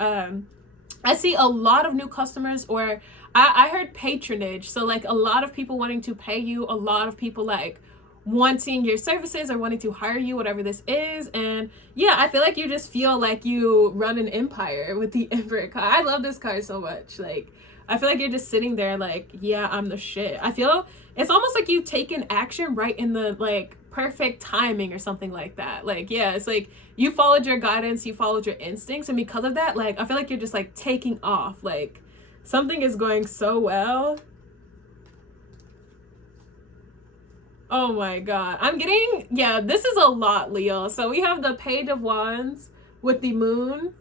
I see a lot of new customers, or I heard patronage. So like a lot of people wanting to pay you, a lot of people like wanting your services or wanting to hire you, whatever this is. And yeah, I feel like you just feel like you run an empire with the Emperor card. I love this card so much. Like I feel like you're just sitting there like, yeah, I'm the shit. I feel it's almost like you taken action right in the like perfect timing or something like that. Like yeah, it's like you followed your guidance, you followed your instincts, and because of that, like I feel like you're just like taking off. Like something is going so well. Oh my God. I'm getting, yeah, this is a lot, Leo. So we have the Page of Wands with the Moon,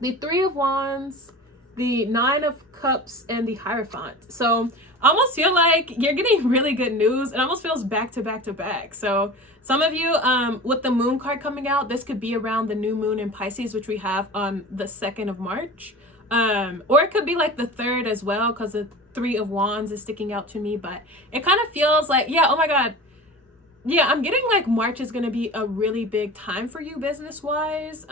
the Three of Wands, the Nine of Cups, and the Hierophant. So I almost feel like you're getting really good news. It almost feels back to back to back. So some of you, with the Moon card coming out, this could be around the new moon in Pisces, which we have on the 2nd of March. Or it could be like the 3rd as well, because the Three of Wands is sticking out to me. But it kind of feels like, yeah, oh my God. Yeah, I'm getting like March is going to be a really big time for you business-wise.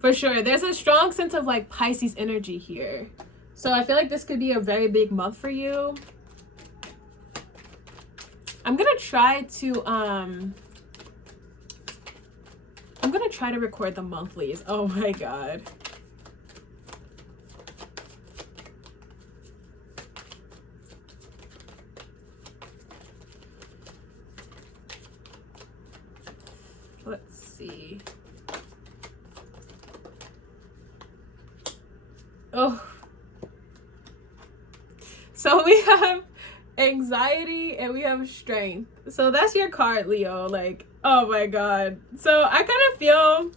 For sure. There's a strong sense of like Pisces energy here. So I feel like this could be a very big month for you. I'm going to try to record the monthlies. Oh my God. Let's see. Oh. So we have anxiety and we have strength. So that's your card, Leo. Like, oh my God. So I kind of feel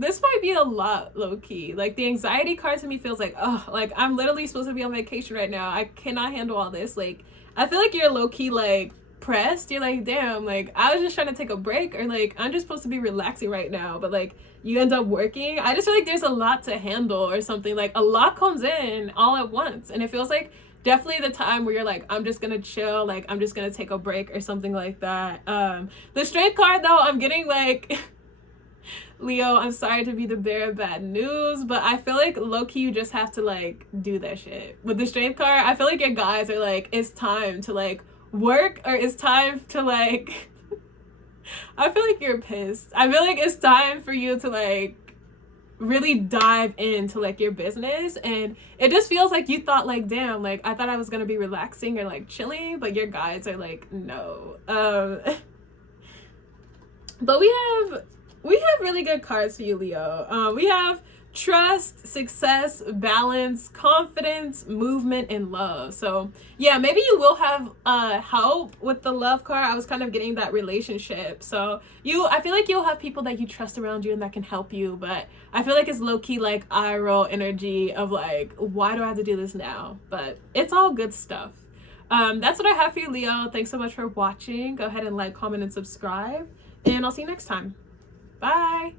this might be a lot, low-key. Like, the anxiety card to me feels like, oh, like, I'm literally supposed to be on vacation right now. I cannot handle all this. Like, I feel like you're low-key, like, pressed. You're like, damn, like, I was just trying to take a break, or like, I'm just supposed to be relaxing right now, but like, you end up working. I just feel like there's a lot to handle or something. Like, a lot comes in all at once, and it feels like definitely the time where you're like, I'm just gonna chill, like, I'm just gonna take a break or something like that. The strength card, though, I'm getting like Leo, I'm sorry to be the bearer of bad news, but I feel like low-key you just have to like do that shit. With the strength card, I feel like your guys are like, it's time to like work, or it's time to like I feel like you're pissed. I feel like it's time for you to like really dive into like your business, and it just feels like you thought like, damn, like I thought I was gonna be relaxing or like chilling, but your guys are like, no. But we have really good cards for you, Leo. We have trust, success, balance, confidence, movement, and love. So yeah, maybe you will have help with the love card. I was kind of getting that relationship. So I feel like you'll have people that you trust around you and that can help you, but I feel like it's low-key like eye roll energy of like, why do I have to do this now? But it's all good stuff. That's what I have for you, Leo. Thanks so much for watching. Go ahead and like, comment, and subscribe, and I'll see you next time. Bye.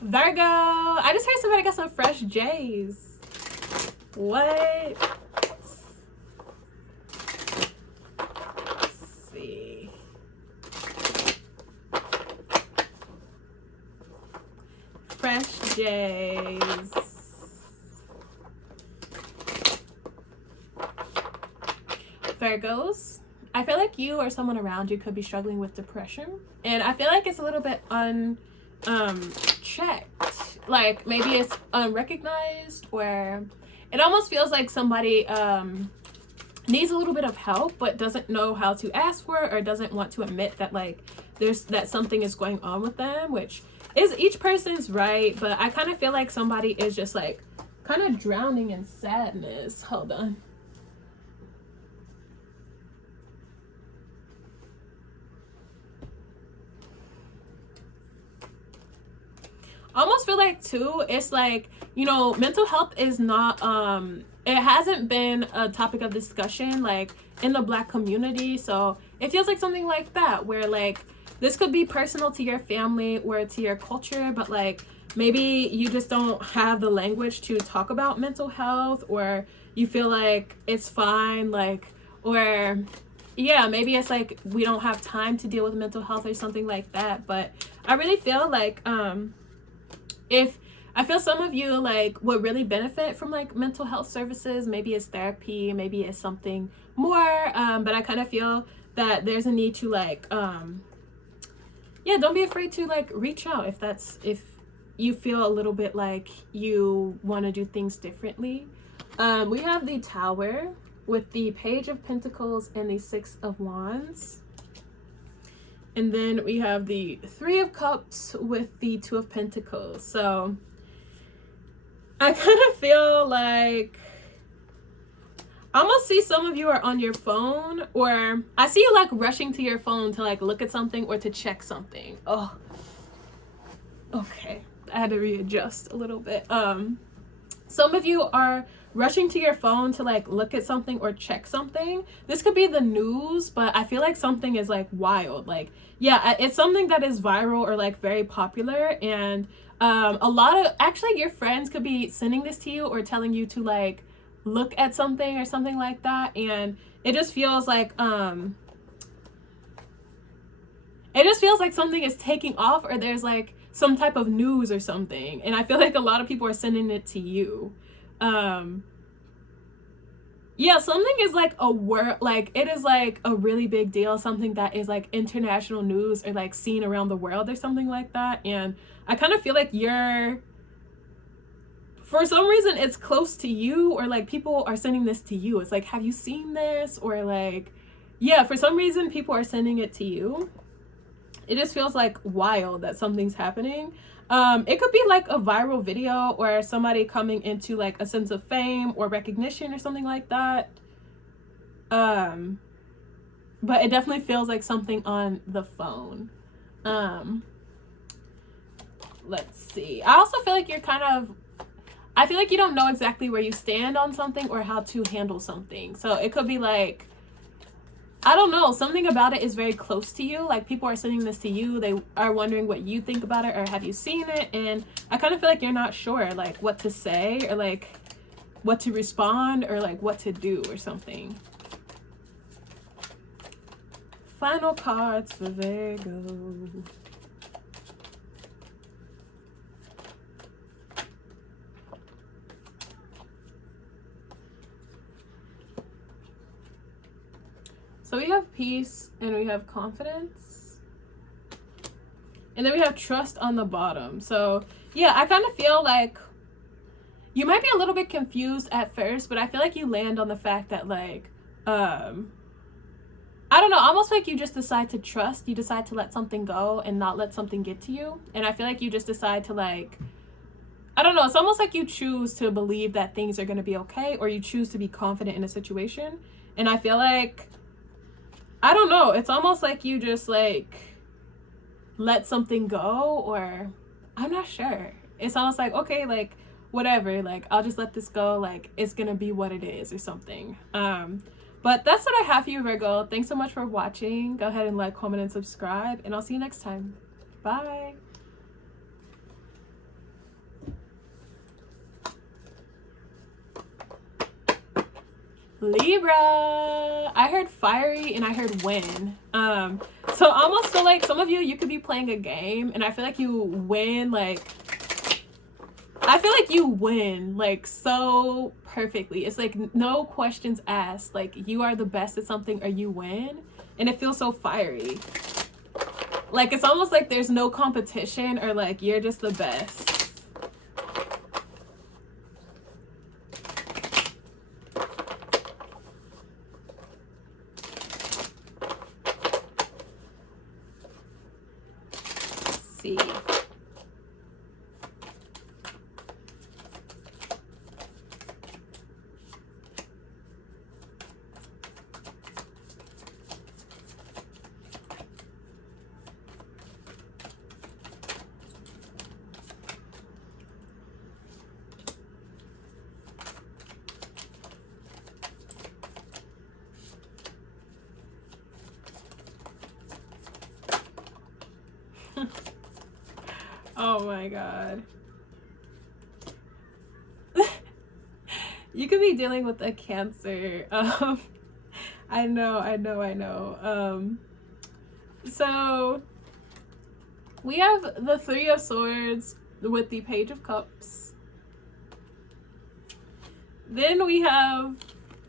Virgo, I just heard somebody got some fresh J's. What? Let's see. Fresh J's. Virgos, I feel like you or someone around you could be struggling with depression, and I feel like it's a little bit checked. Like, maybe it's unrecognized, or it almost feels like somebody needs a little bit of help but doesn't know how to ask for it, or doesn't want to admit that like that something is going on with them, which is each person's right. But I kind of feel like somebody is just like kind of drowning in sadness. Hold on. Almost feel like too, it's like, you know, mental health is not it hasn't been a topic of discussion like in the Black community. So it feels like something like that, where like this could be personal to your family or to your culture, but like maybe you just don't have the language to talk about mental health, or you feel like it's fine, like, or yeah, maybe it's like we don't have time to deal with mental health or something like that. But I really feel like I feel some of you like would really benefit from like mental health services. Maybe it's therapy, maybe it's something more, but I kind of feel that there's a need to like yeah, don't be afraid to like reach out if you feel a little bit like you want to do things differently. We have the Tower with the Page of Pentacles and the Six of Wands. And then we have the Three of Cups with the Two of Pentacles. So I kind of feel like I almost see some of you are on your phone, or I see you like rushing to your phone to like look at something or to check something. Oh, okay. I had to readjust a little bit. Some of you are rushing to your phone to like look at something or check something. This could be the news, but I feel like something is like wild. Like, yeah, it's something that is viral or like very popular, and a lot of actually your friends could be sending this to you or telling you to like look at something or something like that, and it just feels like something is taking off, or there's like some type of news or something, and I feel like a lot of people are sending it to you. Yeah, something is like like it is like a really big deal, something that is like international news or like seen around the world or something like that. And I kind of feel like for some reason it's close to you, or like people are sending this to you. It's like, have you seen this? Or like, yeah, for some reason people are sending it to you. It just feels like wild that something's happening. It could be like a viral video, or somebody coming into like a sense of fame or recognition or something like that. but it definitely feels like something on the phone. Let's see. I also feel like you're kind of, I feel like you don't know exactly where you stand on something or how to handle something. So it could be like, I don't know, something about it is very close to you. Like people are sending this to you. They are wondering what you think about it or have you seen it? And I kind of feel like you're not sure like what to say or like what to respond or like what to do or something. Final cards for Virgo. So we have peace and we have confidence. And then we have trust on the bottom. So yeah, I kind of feel like you might be a little bit confused at first, but I feel like you land on the fact that like, I don't know, almost like you just decide to trust. You decide to let something go and not let something get to you. And I feel like you just decide to like, I don't know, it's almost like you choose to believe that things are going to be okay, or you choose to be confident in a situation. And I feel like, I don't know, it's almost like you just like let something go, or I'm not sure. It's almost like, okay, like whatever, like I'll just let this go, like it's gonna be what it is or something. But that's what I have for you, Virgo. Thanks so much for watching. Go ahead and like, comment, and subscribe, and I'll see you next time. Bye. Libra. I heard fiery and I heard win. So I almost feel like some of you could be playing a game and I feel like you win, like I feel like you win like so perfectly. It's like no questions asked. Like you are the best at something or you win, and it feels so fiery. Like it's almost like there's no competition, or like you're just the best. See. Oh my god. You could be dealing with a Cancer. I know. So we have the Three of Swords with the Page of Cups. Then we have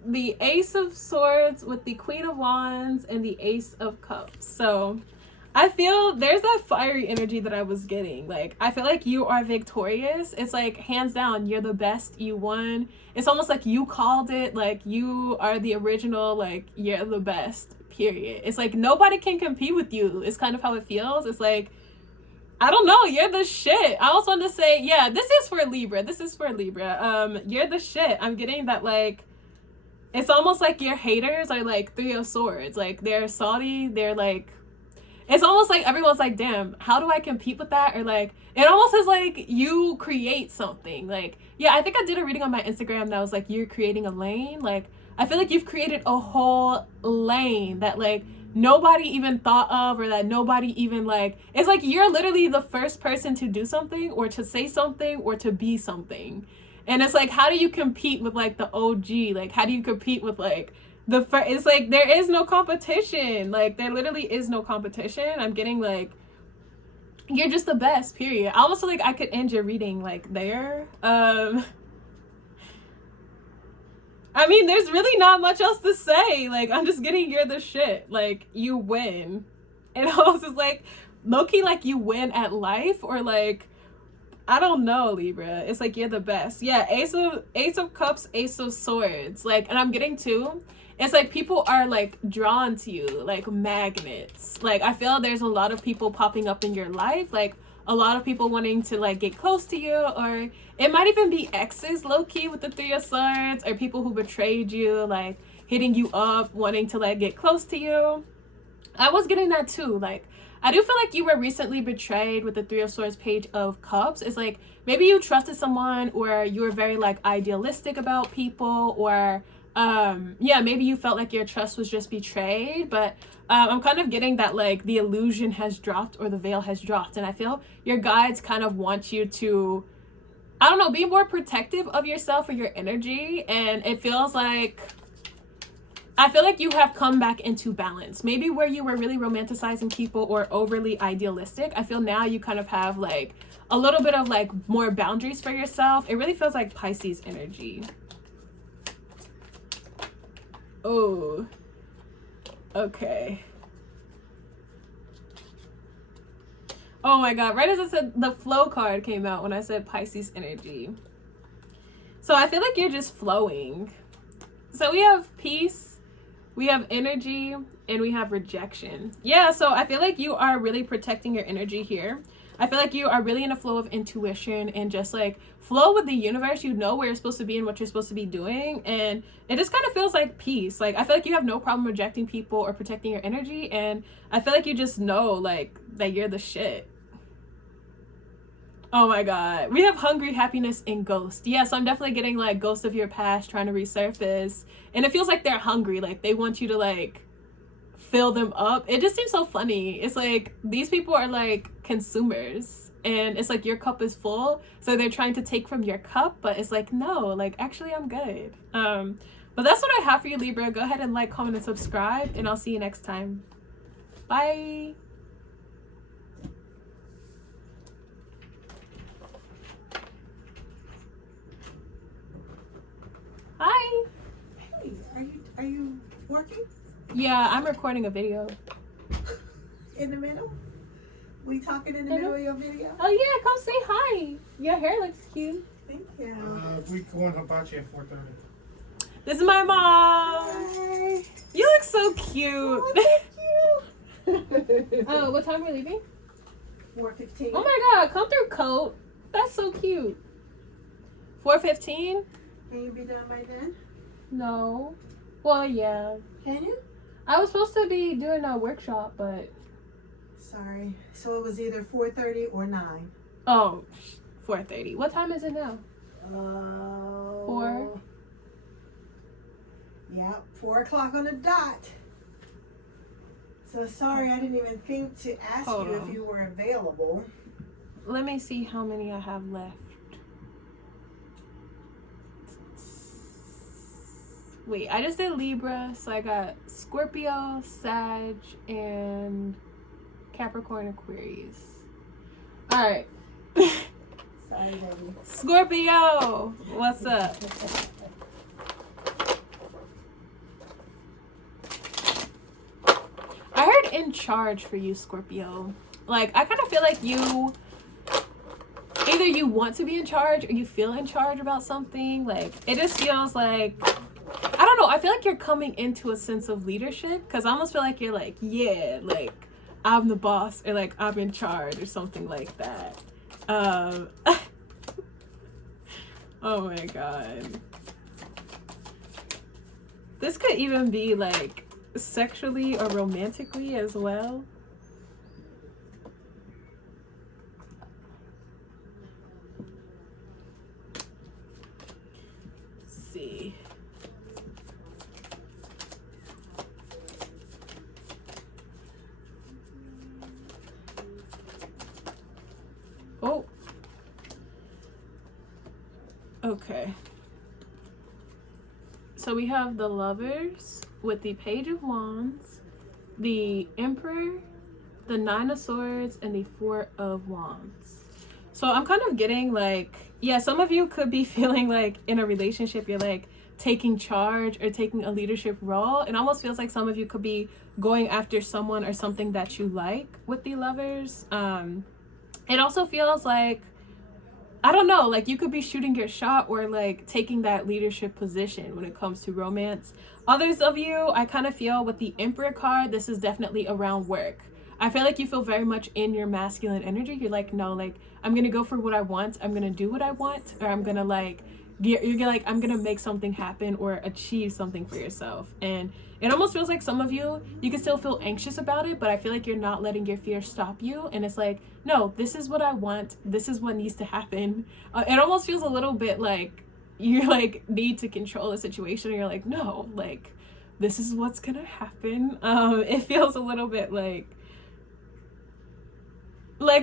the Ace of Swords with the Queen of Wands and the Ace of Cups. So I feel there's that fiery energy that I was getting. Like, I feel like you are victorious. It's like, hands down, you're the best, you won. It's almost like you called it, like you are the original, like you're the best, period. It's like nobody can compete with you. It's kind of how it feels. It's like, I don't know, you're the shit. I also want to say, yeah, this is for Libra. You're the shit. I'm getting that, like, it's almost like your haters are like Three of Swords. Like, they're salty, they're like, it's almost like everyone's like, damn, how do I compete with that? Or like, it almost is like you create something. Like, yeah, I think I did a reading on my Instagram that was like, you're creating a lane. Like, I feel like you've created a whole lane that like nobody even thought of, or that nobody even like, it's like you're literally the first person to do something or to say something or to be something. And it's like, how do you compete with like the OG? Like, how do you compete with like it's like there is no competition. Like, there literally is no competition. I'm getting like, you're just the best, period. I almost feel like I could end your reading like there. I mean, there's really not much else to say. Like, I'm just getting you're the shit. Like, you win. And almost is like low-key like you win at life, or like, I don't know, Libra. It's like you're the best. Yeah, Ace of Cups, Ace of Swords. Like, and I'm getting too, it's like people are like drawn to you like magnets. Like, I feel there's a lot of people popping up in your life, like a lot of people wanting to like get close to you, or it might even be exes low-key with the Three of Swords, or people who betrayed you, like hitting you up, wanting to like get close to you. I was getting that too. Like, I do feel like you were recently betrayed with the Three of Swords, Page of Cups. It's like maybe you trusted someone, or you were very like idealistic about people, or yeah, maybe you felt like your trust was just betrayed. But I'm kind of getting that like the illusion has dropped, or the veil has dropped, and I feel your guides kind of want you to, I don't know, be more protective of yourself or your energy. And it feels like, I feel like you have come back into balance. Maybe where you were really romanticizing people or overly idealistic, I feel now you kind of have like a little bit of like more boundaries for yourself. It really feels like Pisces energy. Oh, okay. Oh my God, right as I said, the flow card came out when I said Pisces energy. So I feel like you're just flowing. So we have peace, we have energy, and we have rejection. Yeah, so I feel like you are really protecting your energy here. I feel like you are really in a flow of intuition and just like flow with the universe. You know where you're supposed to be and what you're supposed to be doing. And it just kind of feels like peace. Like, I feel like you have no problem rejecting people or protecting your energy. And I feel like you just know like that you're the shit. Oh my God. We have hungry, happiness, and ghost. Yeah, so I'm definitely getting like ghosts of your past trying to resurface. And it feels like they're hungry. Like they want you to like fill them up. It just seems so funny. It's like these people are like consumers, and it's like your cup is full, so they're trying to take from your cup, but it's like, no, like actually I'm good. But that's what I have for you, Libra. Go ahead and like, comment, and subscribe, and I'll see you next time. Bye. Hi. Hey, are you working? Yeah, I'm recording a video. In the middle? We talking in the middle of your video? Oh yeah, come say hi. Your hair looks cute. Thank you. We going to Hibachi at 4:30. This is my mom. Hi. You look so cute. Oh, thank you. Oh, what time are we leaving? 4:15. Oh my God, come through, coat. That's so cute. 4:15? Can you be done by then? No. Well, yeah. Can you? I was supposed to be doing a workshop, but... Sorry. So it was either 4:30 or 9. Oh, 4:30. What time is it now? 4. Yep, 4 o'clock on the dot. So sorry, I didn't even think to ask Hold you on. if you were available. Let me see how many I have left. Wait, I just did Libra, so I got Scorpio, Sag, and Capricorn, Aquarius. Alright. Sorry, baby. Scorpio! What's up? I heard in charge for you, Scorpio. Like, I kind of feel like you... Either you want to be in charge or you feel in charge about something. Like, it just feels like... I don't know. I feel like you're coming into a sense of leadership, because I almost feel like you're like, yeah, like, I'm the boss, or like, I'm in charge, or something like that. Oh my God. This could even be like sexually or romantically as well. Let's see. Oh. Okay. So we have the Lovers with the Page of Wands, the Emperor, the Nine of Swords, and the Four of Wands. So I'm kind of getting like, yeah, some of you could be feeling like in a relationship you're like taking charge or taking a leadership role. It almost feels like some of you could be going after someone or something that you like with the Lovers. It also feels like, I don't know, like you could be shooting your shot or like taking that leadership position when it comes to romance. Others of you, I kind of feel with the Emperor card, this is definitely around work. I feel like you feel very much in your masculine energy. You're like, no, like, I'm gonna go for what I want, I'm gonna do what I want, or I'm gonna like, you're like, I'm gonna make something happen or achieve something for yourself. And it almost feels like some of you can still feel anxious about it, but I feel like you're not letting your fear stop you. And it's like, no, this is what I want, this is what needs to happen. It almost feels a little bit like you like need to control the situation, and you're like, no, like, this is what's gonna happen. It feels a little bit like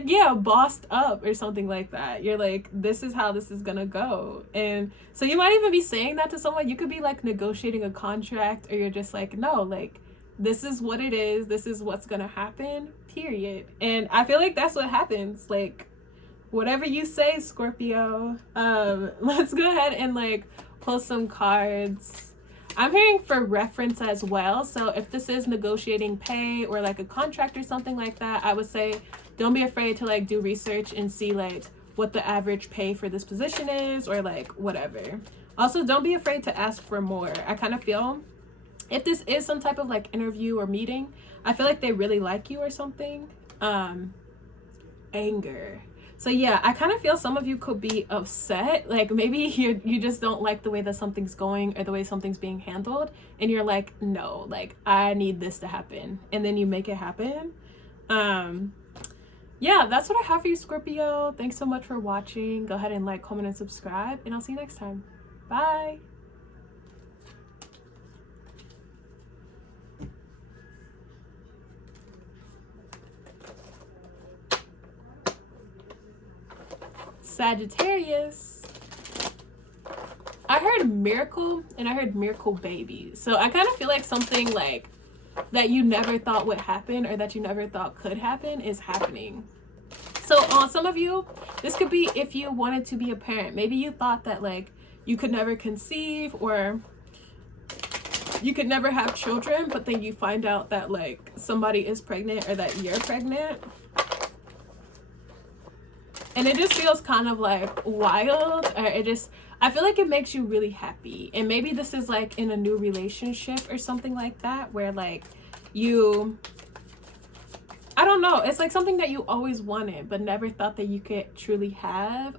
yeah, bossed up or something like that. You're like, this is how this is gonna go. And so you might even be saying that to someone. You could be like negotiating a contract, or you're just like, no, like, this is what it is, this is what's gonna happen, period. And I feel like that's what happens. Like, whatever you say, Scorpio. Let's go ahead and like pull some cards. I'm hearing for reference as well. So if this is negotiating pay or like a contract or something like that, I would say don't be afraid to like do research and see like what the average pay for this position is, or like whatever. Also, don't be afraid to ask for more. I kind of feel if this is some type of like interview or meeting, I feel like they really like you or something. Anger. So yeah, I kind of feel some of you could be upset. Like maybe you just don't like the way that something's going or the way something's being handled. And you're like, no, like, I need this to happen. And then you make it happen. Yeah, that's what I have for you, Scorpio. Thanks so much for watching. Go ahead and like, comment, and subscribe. And I'll see you next time. Bye. Sagittarius. I heard miracle and I heard miracle baby. So I kind of feel like something like that you never thought would happen or that you never thought could happen is happening. So some of you, this could be if you wanted to be a parent. Maybe you thought that like you could never conceive or you could never have children, but then you find out that like somebody is pregnant or that you're pregnant. And it just feels kind of like wild, or I feel like it makes you really happy. And maybe this is like in a new relationship or something like that, where like I don't know, it's like something that you always wanted but never thought that you could truly have.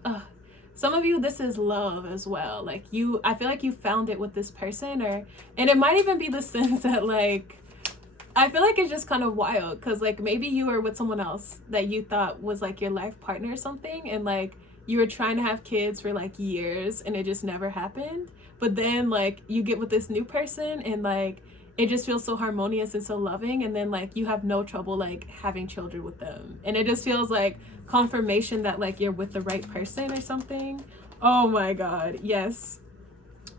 Some of you, this is love as well. Like I feel like you found it with this person, and it might even be the sense that like, I feel like it's just kind of wild because like maybe you were with someone else that you thought was like your life partner or something, and like you were trying to have kids for like years and it just never happened. But then like you get with this new person and like it just feels so harmonious and so loving, and then like you have no trouble like having children with them, and it just feels like confirmation that like you're with the right person or something. Oh my god, yes.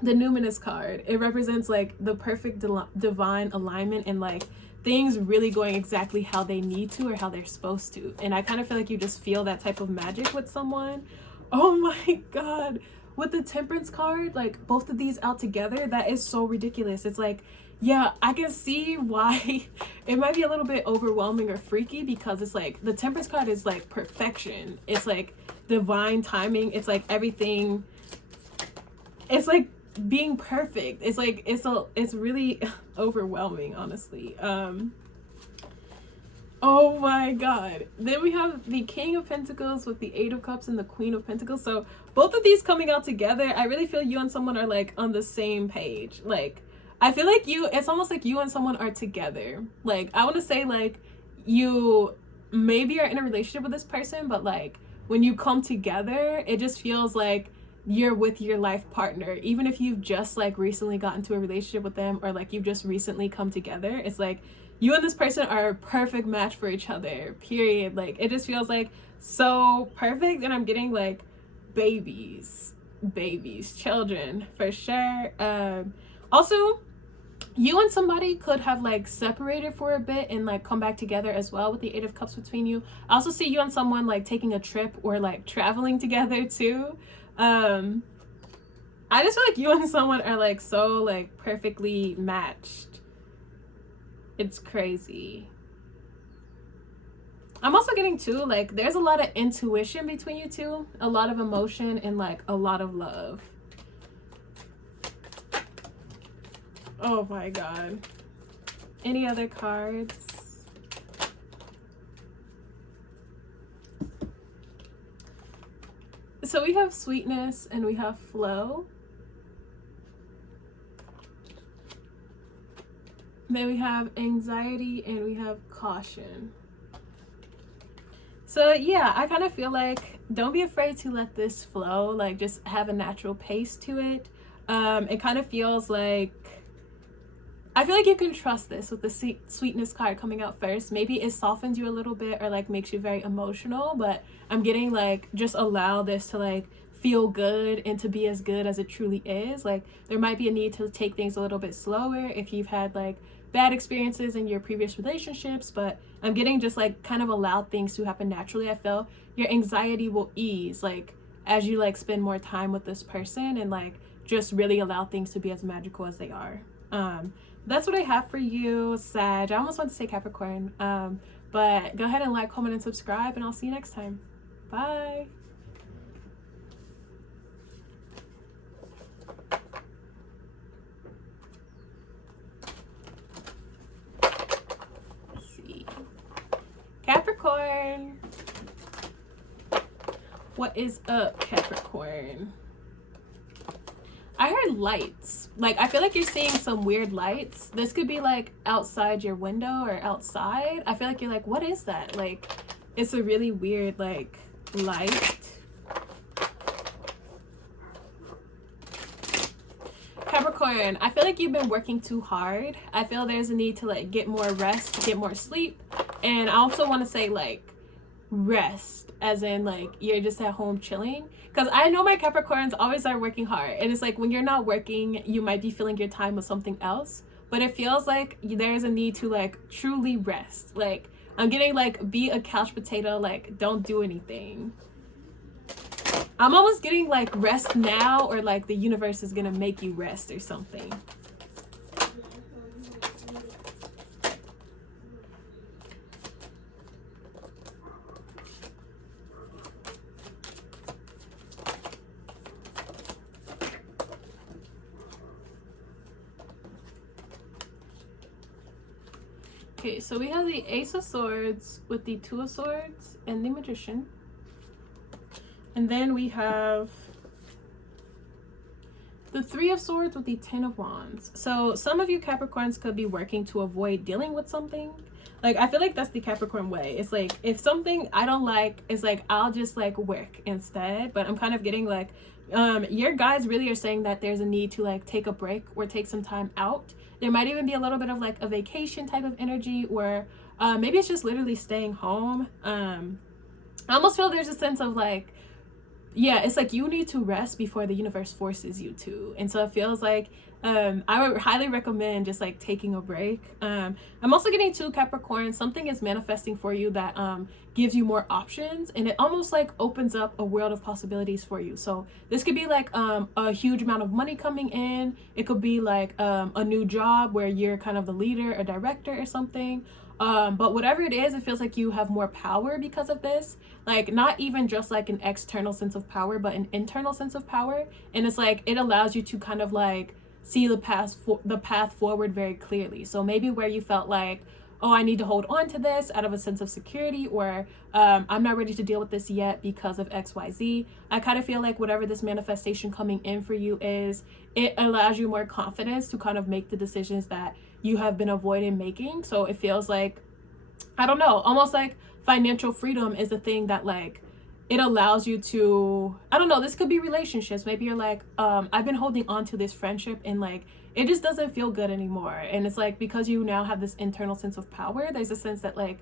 The numinous card, it represents like the perfect divine alignment and like things really going exactly how they need to or how they're supposed to. And I kind of feel like you just feel that type of magic with someone. Oh my god, with the temperance card, like both of these out together, that is so ridiculous. It's like, yeah, I can see why it might be a little bit overwhelming or freaky, because it's like the temperance card is like perfection, it's like divine timing, it's like everything, it's like being perfect. It's like it's really overwhelming, honestly. Oh my god. Then we have the King of Pentacles with the Eight of Cups and the Queen of Pentacles. So both of these coming out together, I really feel you and someone are like on the same page. Like I feel like it's almost like you and someone are together. Like I want to say like you maybe are in a relationship with this person, but like when you come together, it just feels like you're with your life partner. Even if you've just like recently gotten into a relationship with them, or like you've just recently come together, it's like you and this person are a perfect match for each other, period. Like it just feels like so perfect. And I'm getting like babies, children for sure. Also, you and somebody could have like separated for a bit and like come back together as well with the Eight of Cups between you. I also see you and someone like taking a trip or like traveling together too. I just feel like you and someone are like so like perfectly matched. It's crazy. I'm also getting too like there's a lot of intuition between you two, a lot of emotion, and like a lot of love. Oh my god. Any other cards? So we have sweetness and we have flow. Then we have anxiety and we have caution. So yeah, I kind of feel like don't be afraid to let this flow, like just have a natural pace to it. It kind of feels like, I feel like you can trust this with the sweetness card coming out first. Maybe it softens you a little bit or like makes you very emotional, but I'm getting like, just allow this to like feel good and to be as good as it truly is. Like there might be a need to take things a little bit slower if you've had like bad experiences in your previous relationships, but I'm getting just like kind of allow things to happen naturally. I feel your anxiety will ease like as you like spend more time with this person and like just really allow things to be as magical as they are. That's what I have for you, Sag. I almost want to say Capricorn, but go ahead and like, comment, and subscribe, and I'll see you next time. Bye. Let's see. Capricorn. What is up, Capricorn? I heard lights. Like, I feel like you're seeing some weird lights. This could be like outside your window or outside. I feel like you're like, what is that? Like, it's a really weird like light. Capricorn, I feel like you've been working too hard. I feel there's a need to like get more rest, get more sleep. And I also want to say like rest, as in like you're just at home chilling, because I know my Capricorns always are working hard, and it's like when you're not working you might be filling your time with something else, but it feels like there's a need to like truly rest. Like I'm getting like be a couch potato, like don't do anything. I'm almost getting like rest now, or like the universe is gonna make you rest or something. Okay, so we have the Ace of Swords with the Two of Swords and the Magician. And then we have the Three of Swords with the Ten of Wands. So some of you Capricorns could be working to avoid dealing with something. Like, I feel like that's the Capricorn way. It's like, if something I don't like, it's like, I'll just like work instead. But I'm kind of getting like, your guys really are saying that there's a need to like take a break or take some time out. There might even be a little bit of like a vacation type of energy, or maybe it's just literally staying home. I almost feel there's a sense of like, yeah, it's like you need to rest before the universe forces you to. And so it feels like I would highly recommend just like taking a break. I'm also getting two Capricorn. Something is manifesting for you that gives you more options, and it almost like opens up a world of possibilities for you. So this could be like a huge amount of money coming in. It could be like a new job where you're kind of the leader or director or something. But whatever it is, it feels like you have more power because of this. Like, not even just like an external sense of power, but an internal sense of power. And it's like it allows you to kind of like see the path forward very clearly. So maybe where you felt like, oh, I need to hold on to this out of a sense of security, or I'm not ready to deal with this yet because of XYZ. I kind of feel like whatever this manifestation coming in for you is, it allows you more confidence to kind of make the decisions that you have been avoiding making. So it feels like, I don't know, almost like financial freedom is a thing that like it allows you to, I don't know, this could be relationships. Maybe you're like, I've been holding on to this friendship and like it just doesn't feel good anymore. And it's like, because you now have this internal sense of power, there's a sense that like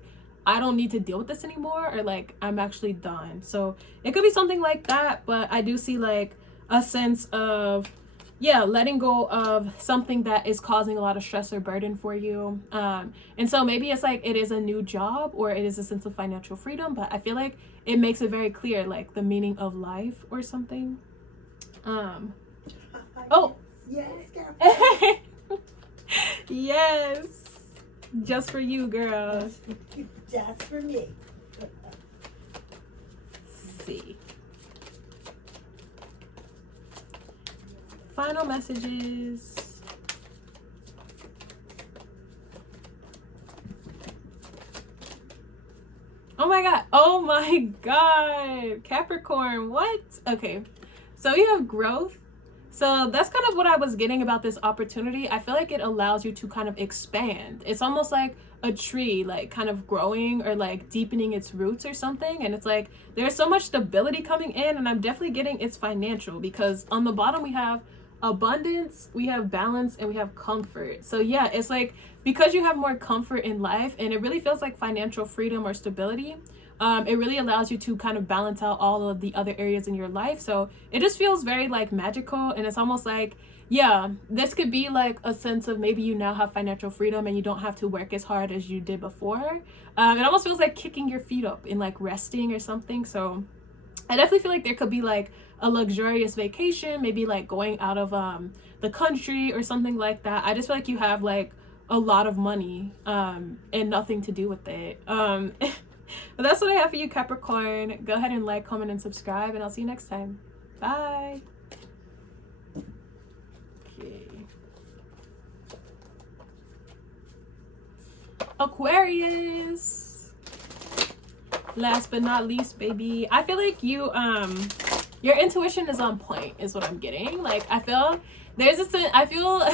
I don't need to deal with this anymore, or like I'm actually done. So it could be something like that, but I do see like a sense of, yeah, letting go of something that is causing a lot of stress or burden for you. And so maybe it's like it is a new job, or it is a sense of financial freedom, but I feel like it makes it very clear like the meaning of life or something. Oh Yes, yes, just for you, girl. just for me. Let's see. Final messages. Oh my god. Oh my god. Capricorn, what? Okay. So you have growth. So that's kind of what I was getting about this opportunity. I feel like it allows you to kind of expand. It's almost like a tree, like kind of growing or like deepening its roots or something. And it's like there's so much stability coming in, and I'm definitely getting it's financial, because on the bottom we have abundance, we have balance, and we have comfort. So yeah, it's like because you have more comfort in life, and it really feels like financial freedom or stability, it really allows you to kind of balance out all of the other areas in your life. So it just feels very like magical, and it's almost like, yeah, this could be like a sense of maybe you now have financial freedom and you don't have to work as hard as you did before. It almost feels like kicking your feet up and like resting or something. So I definitely feel like there could be like a luxurious vacation, maybe like going out of the country or something like that. I just feel like you have like a lot of money and nothing to do with it. But that's what I have for you, Capricorn. Go ahead and like, comment, and subscribe, and I'll see you next time. Bye. Okay. Aquarius. Last but not least, baby. I feel like you your intuition is on point, is what I'm getting. Like I feel there's I feel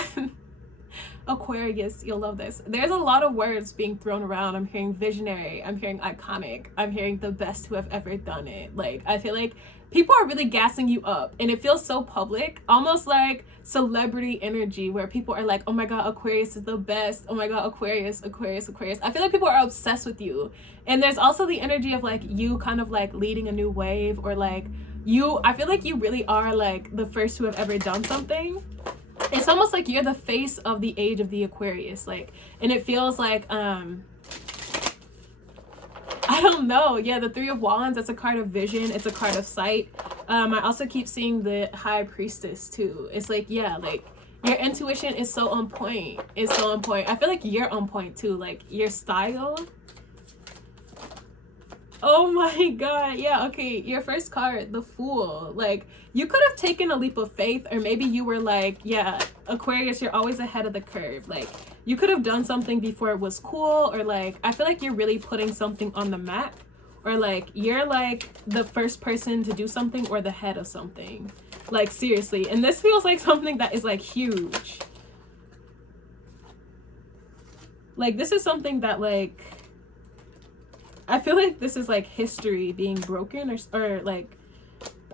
Aquarius, you'll love this. There's a lot of words being thrown around. I'm hearing visionary, I'm hearing iconic, I'm hearing the best who have ever done it. Like I feel like people are really gassing you up, and it feels so public, almost like celebrity energy, where people are like, oh my god, Aquarius is the best, oh my god, Aquarius, Aquarius, Aquarius. I feel like people are obsessed with you. And there's also the energy of like you kind of like leading a new wave, or like I feel like you really are like the first who have ever done something. It's almost like you're the face of the age of the Aquarius, like, and it feels like I don't know. Yeah, the Three of Wands, that's a card of vision, it's a card of sight. I also keep seeing the High Priestess too. It's like, yeah, like your intuition is so on point. It's so on point. I feel like you're on point too, like your style. Oh my god, yeah, okay, your first card, the Fool. Like, you could have taken a leap of faith, or maybe you were like, yeah, Aquarius, you're always ahead of the curve. Like, you could have done something before it was cool, or like, I feel like you're really putting something on the map, or like, you're like the first person to do something, or the head of something. Like, seriously. And this feels like something that is like huge. Like, this is something that like, I feel like this is like history being broken, or like,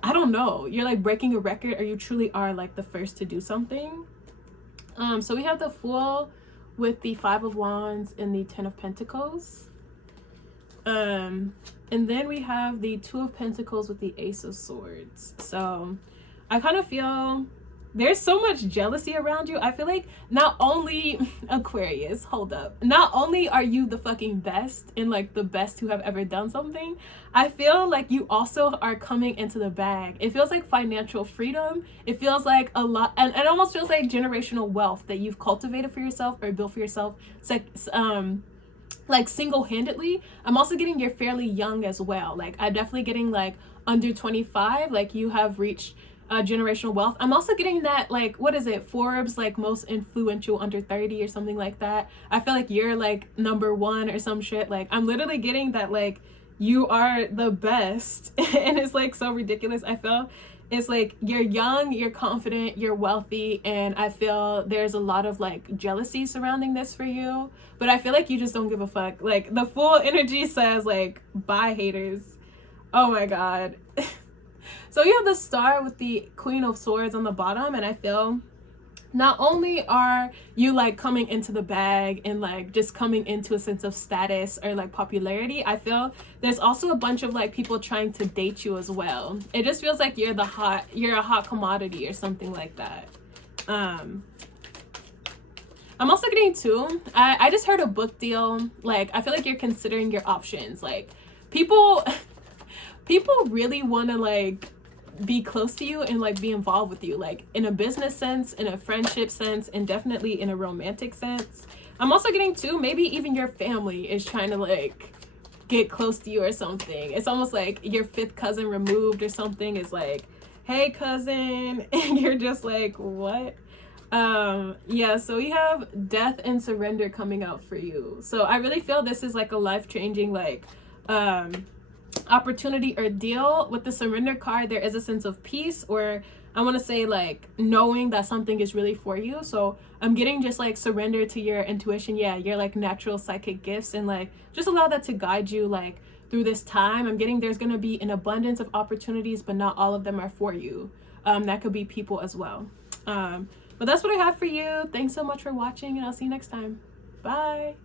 I don't know, you're like breaking a record, or you truly are like the first to do something. So we have the Fool with the Five of Wands and the Ten of Pentacles. And then we have the Two of Pentacles with the Ace of Swords. So I kind of feel there's so much jealousy around you. I feel like not only Aquarius, hold up, not only are you the fucking best and like the best who have ever done something, I feel like you also are coming into the bag. It feels like financial freedom. It feels like a lot, and it almost feels like generational wealth that you've cultivated for yourself or built for yourself. It's like single-handedly. I'm also getting you're fairly young as well. Like I'm definitely getting like under 25, like you have reached generational wealth. I'm also getting that, like, what is it, Forbes like most influential under 30 or something like that. I feel like you're like #1 or some shit. Like I'm literally getting that like you are the best and it's like so ridiculous. I feel it's like you're young, you're confident, you're wealthy, and I feel there's a lot of like jealousy surrounding this for you, but I feel like you just don't give a fuck. Like the Fool energy says like, bye haters. Oh my god. So you have the Star with the Queen of Swords on the bottom, and I feel not only are you like coming into the bag and like just coming into a sense of status or like popularity, I feel there's also a bunch of like people trying to date you as well. It just feels like you're a hot commodity or something like that. I'm also getting too, I just heard a book deal. Like I feel like you're considering your options. Like people really want to like be close to you and like be involved with you, like in a business sense, in a friendship sense, and definitely in a romantic sense. I'm also getting too, maybe even your family is trying to like get close to you or something. It's almost like your fifth cousin removed or something is like, hey cousin, and you're just like, what? Yeah, so we have Death and Surrender coming out for you. So I really feel this is like a life-changing like opportunity or deal. With the surrender card, there is a sense of peace, or I want to say like knowing that something is really for you. So I'm getting just like surrender to your intuition, yeah, your like natural psychic gifts, and like just allow that to guide you like through this time. I'm getting there's going to be an abundance of opportunities, but not all of them are for you. That could be people as well. But that's what I have for you. Thanks so much for watching, and I'll see you next time. Bye.